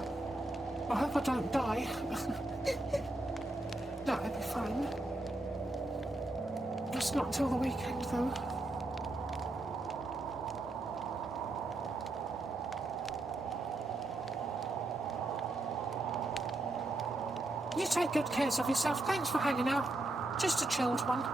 I hope I don't die. No, it'll be fine. Just not till the weekend, though. You take good care of yourself. Thanks for hanging out. Just a chilled one.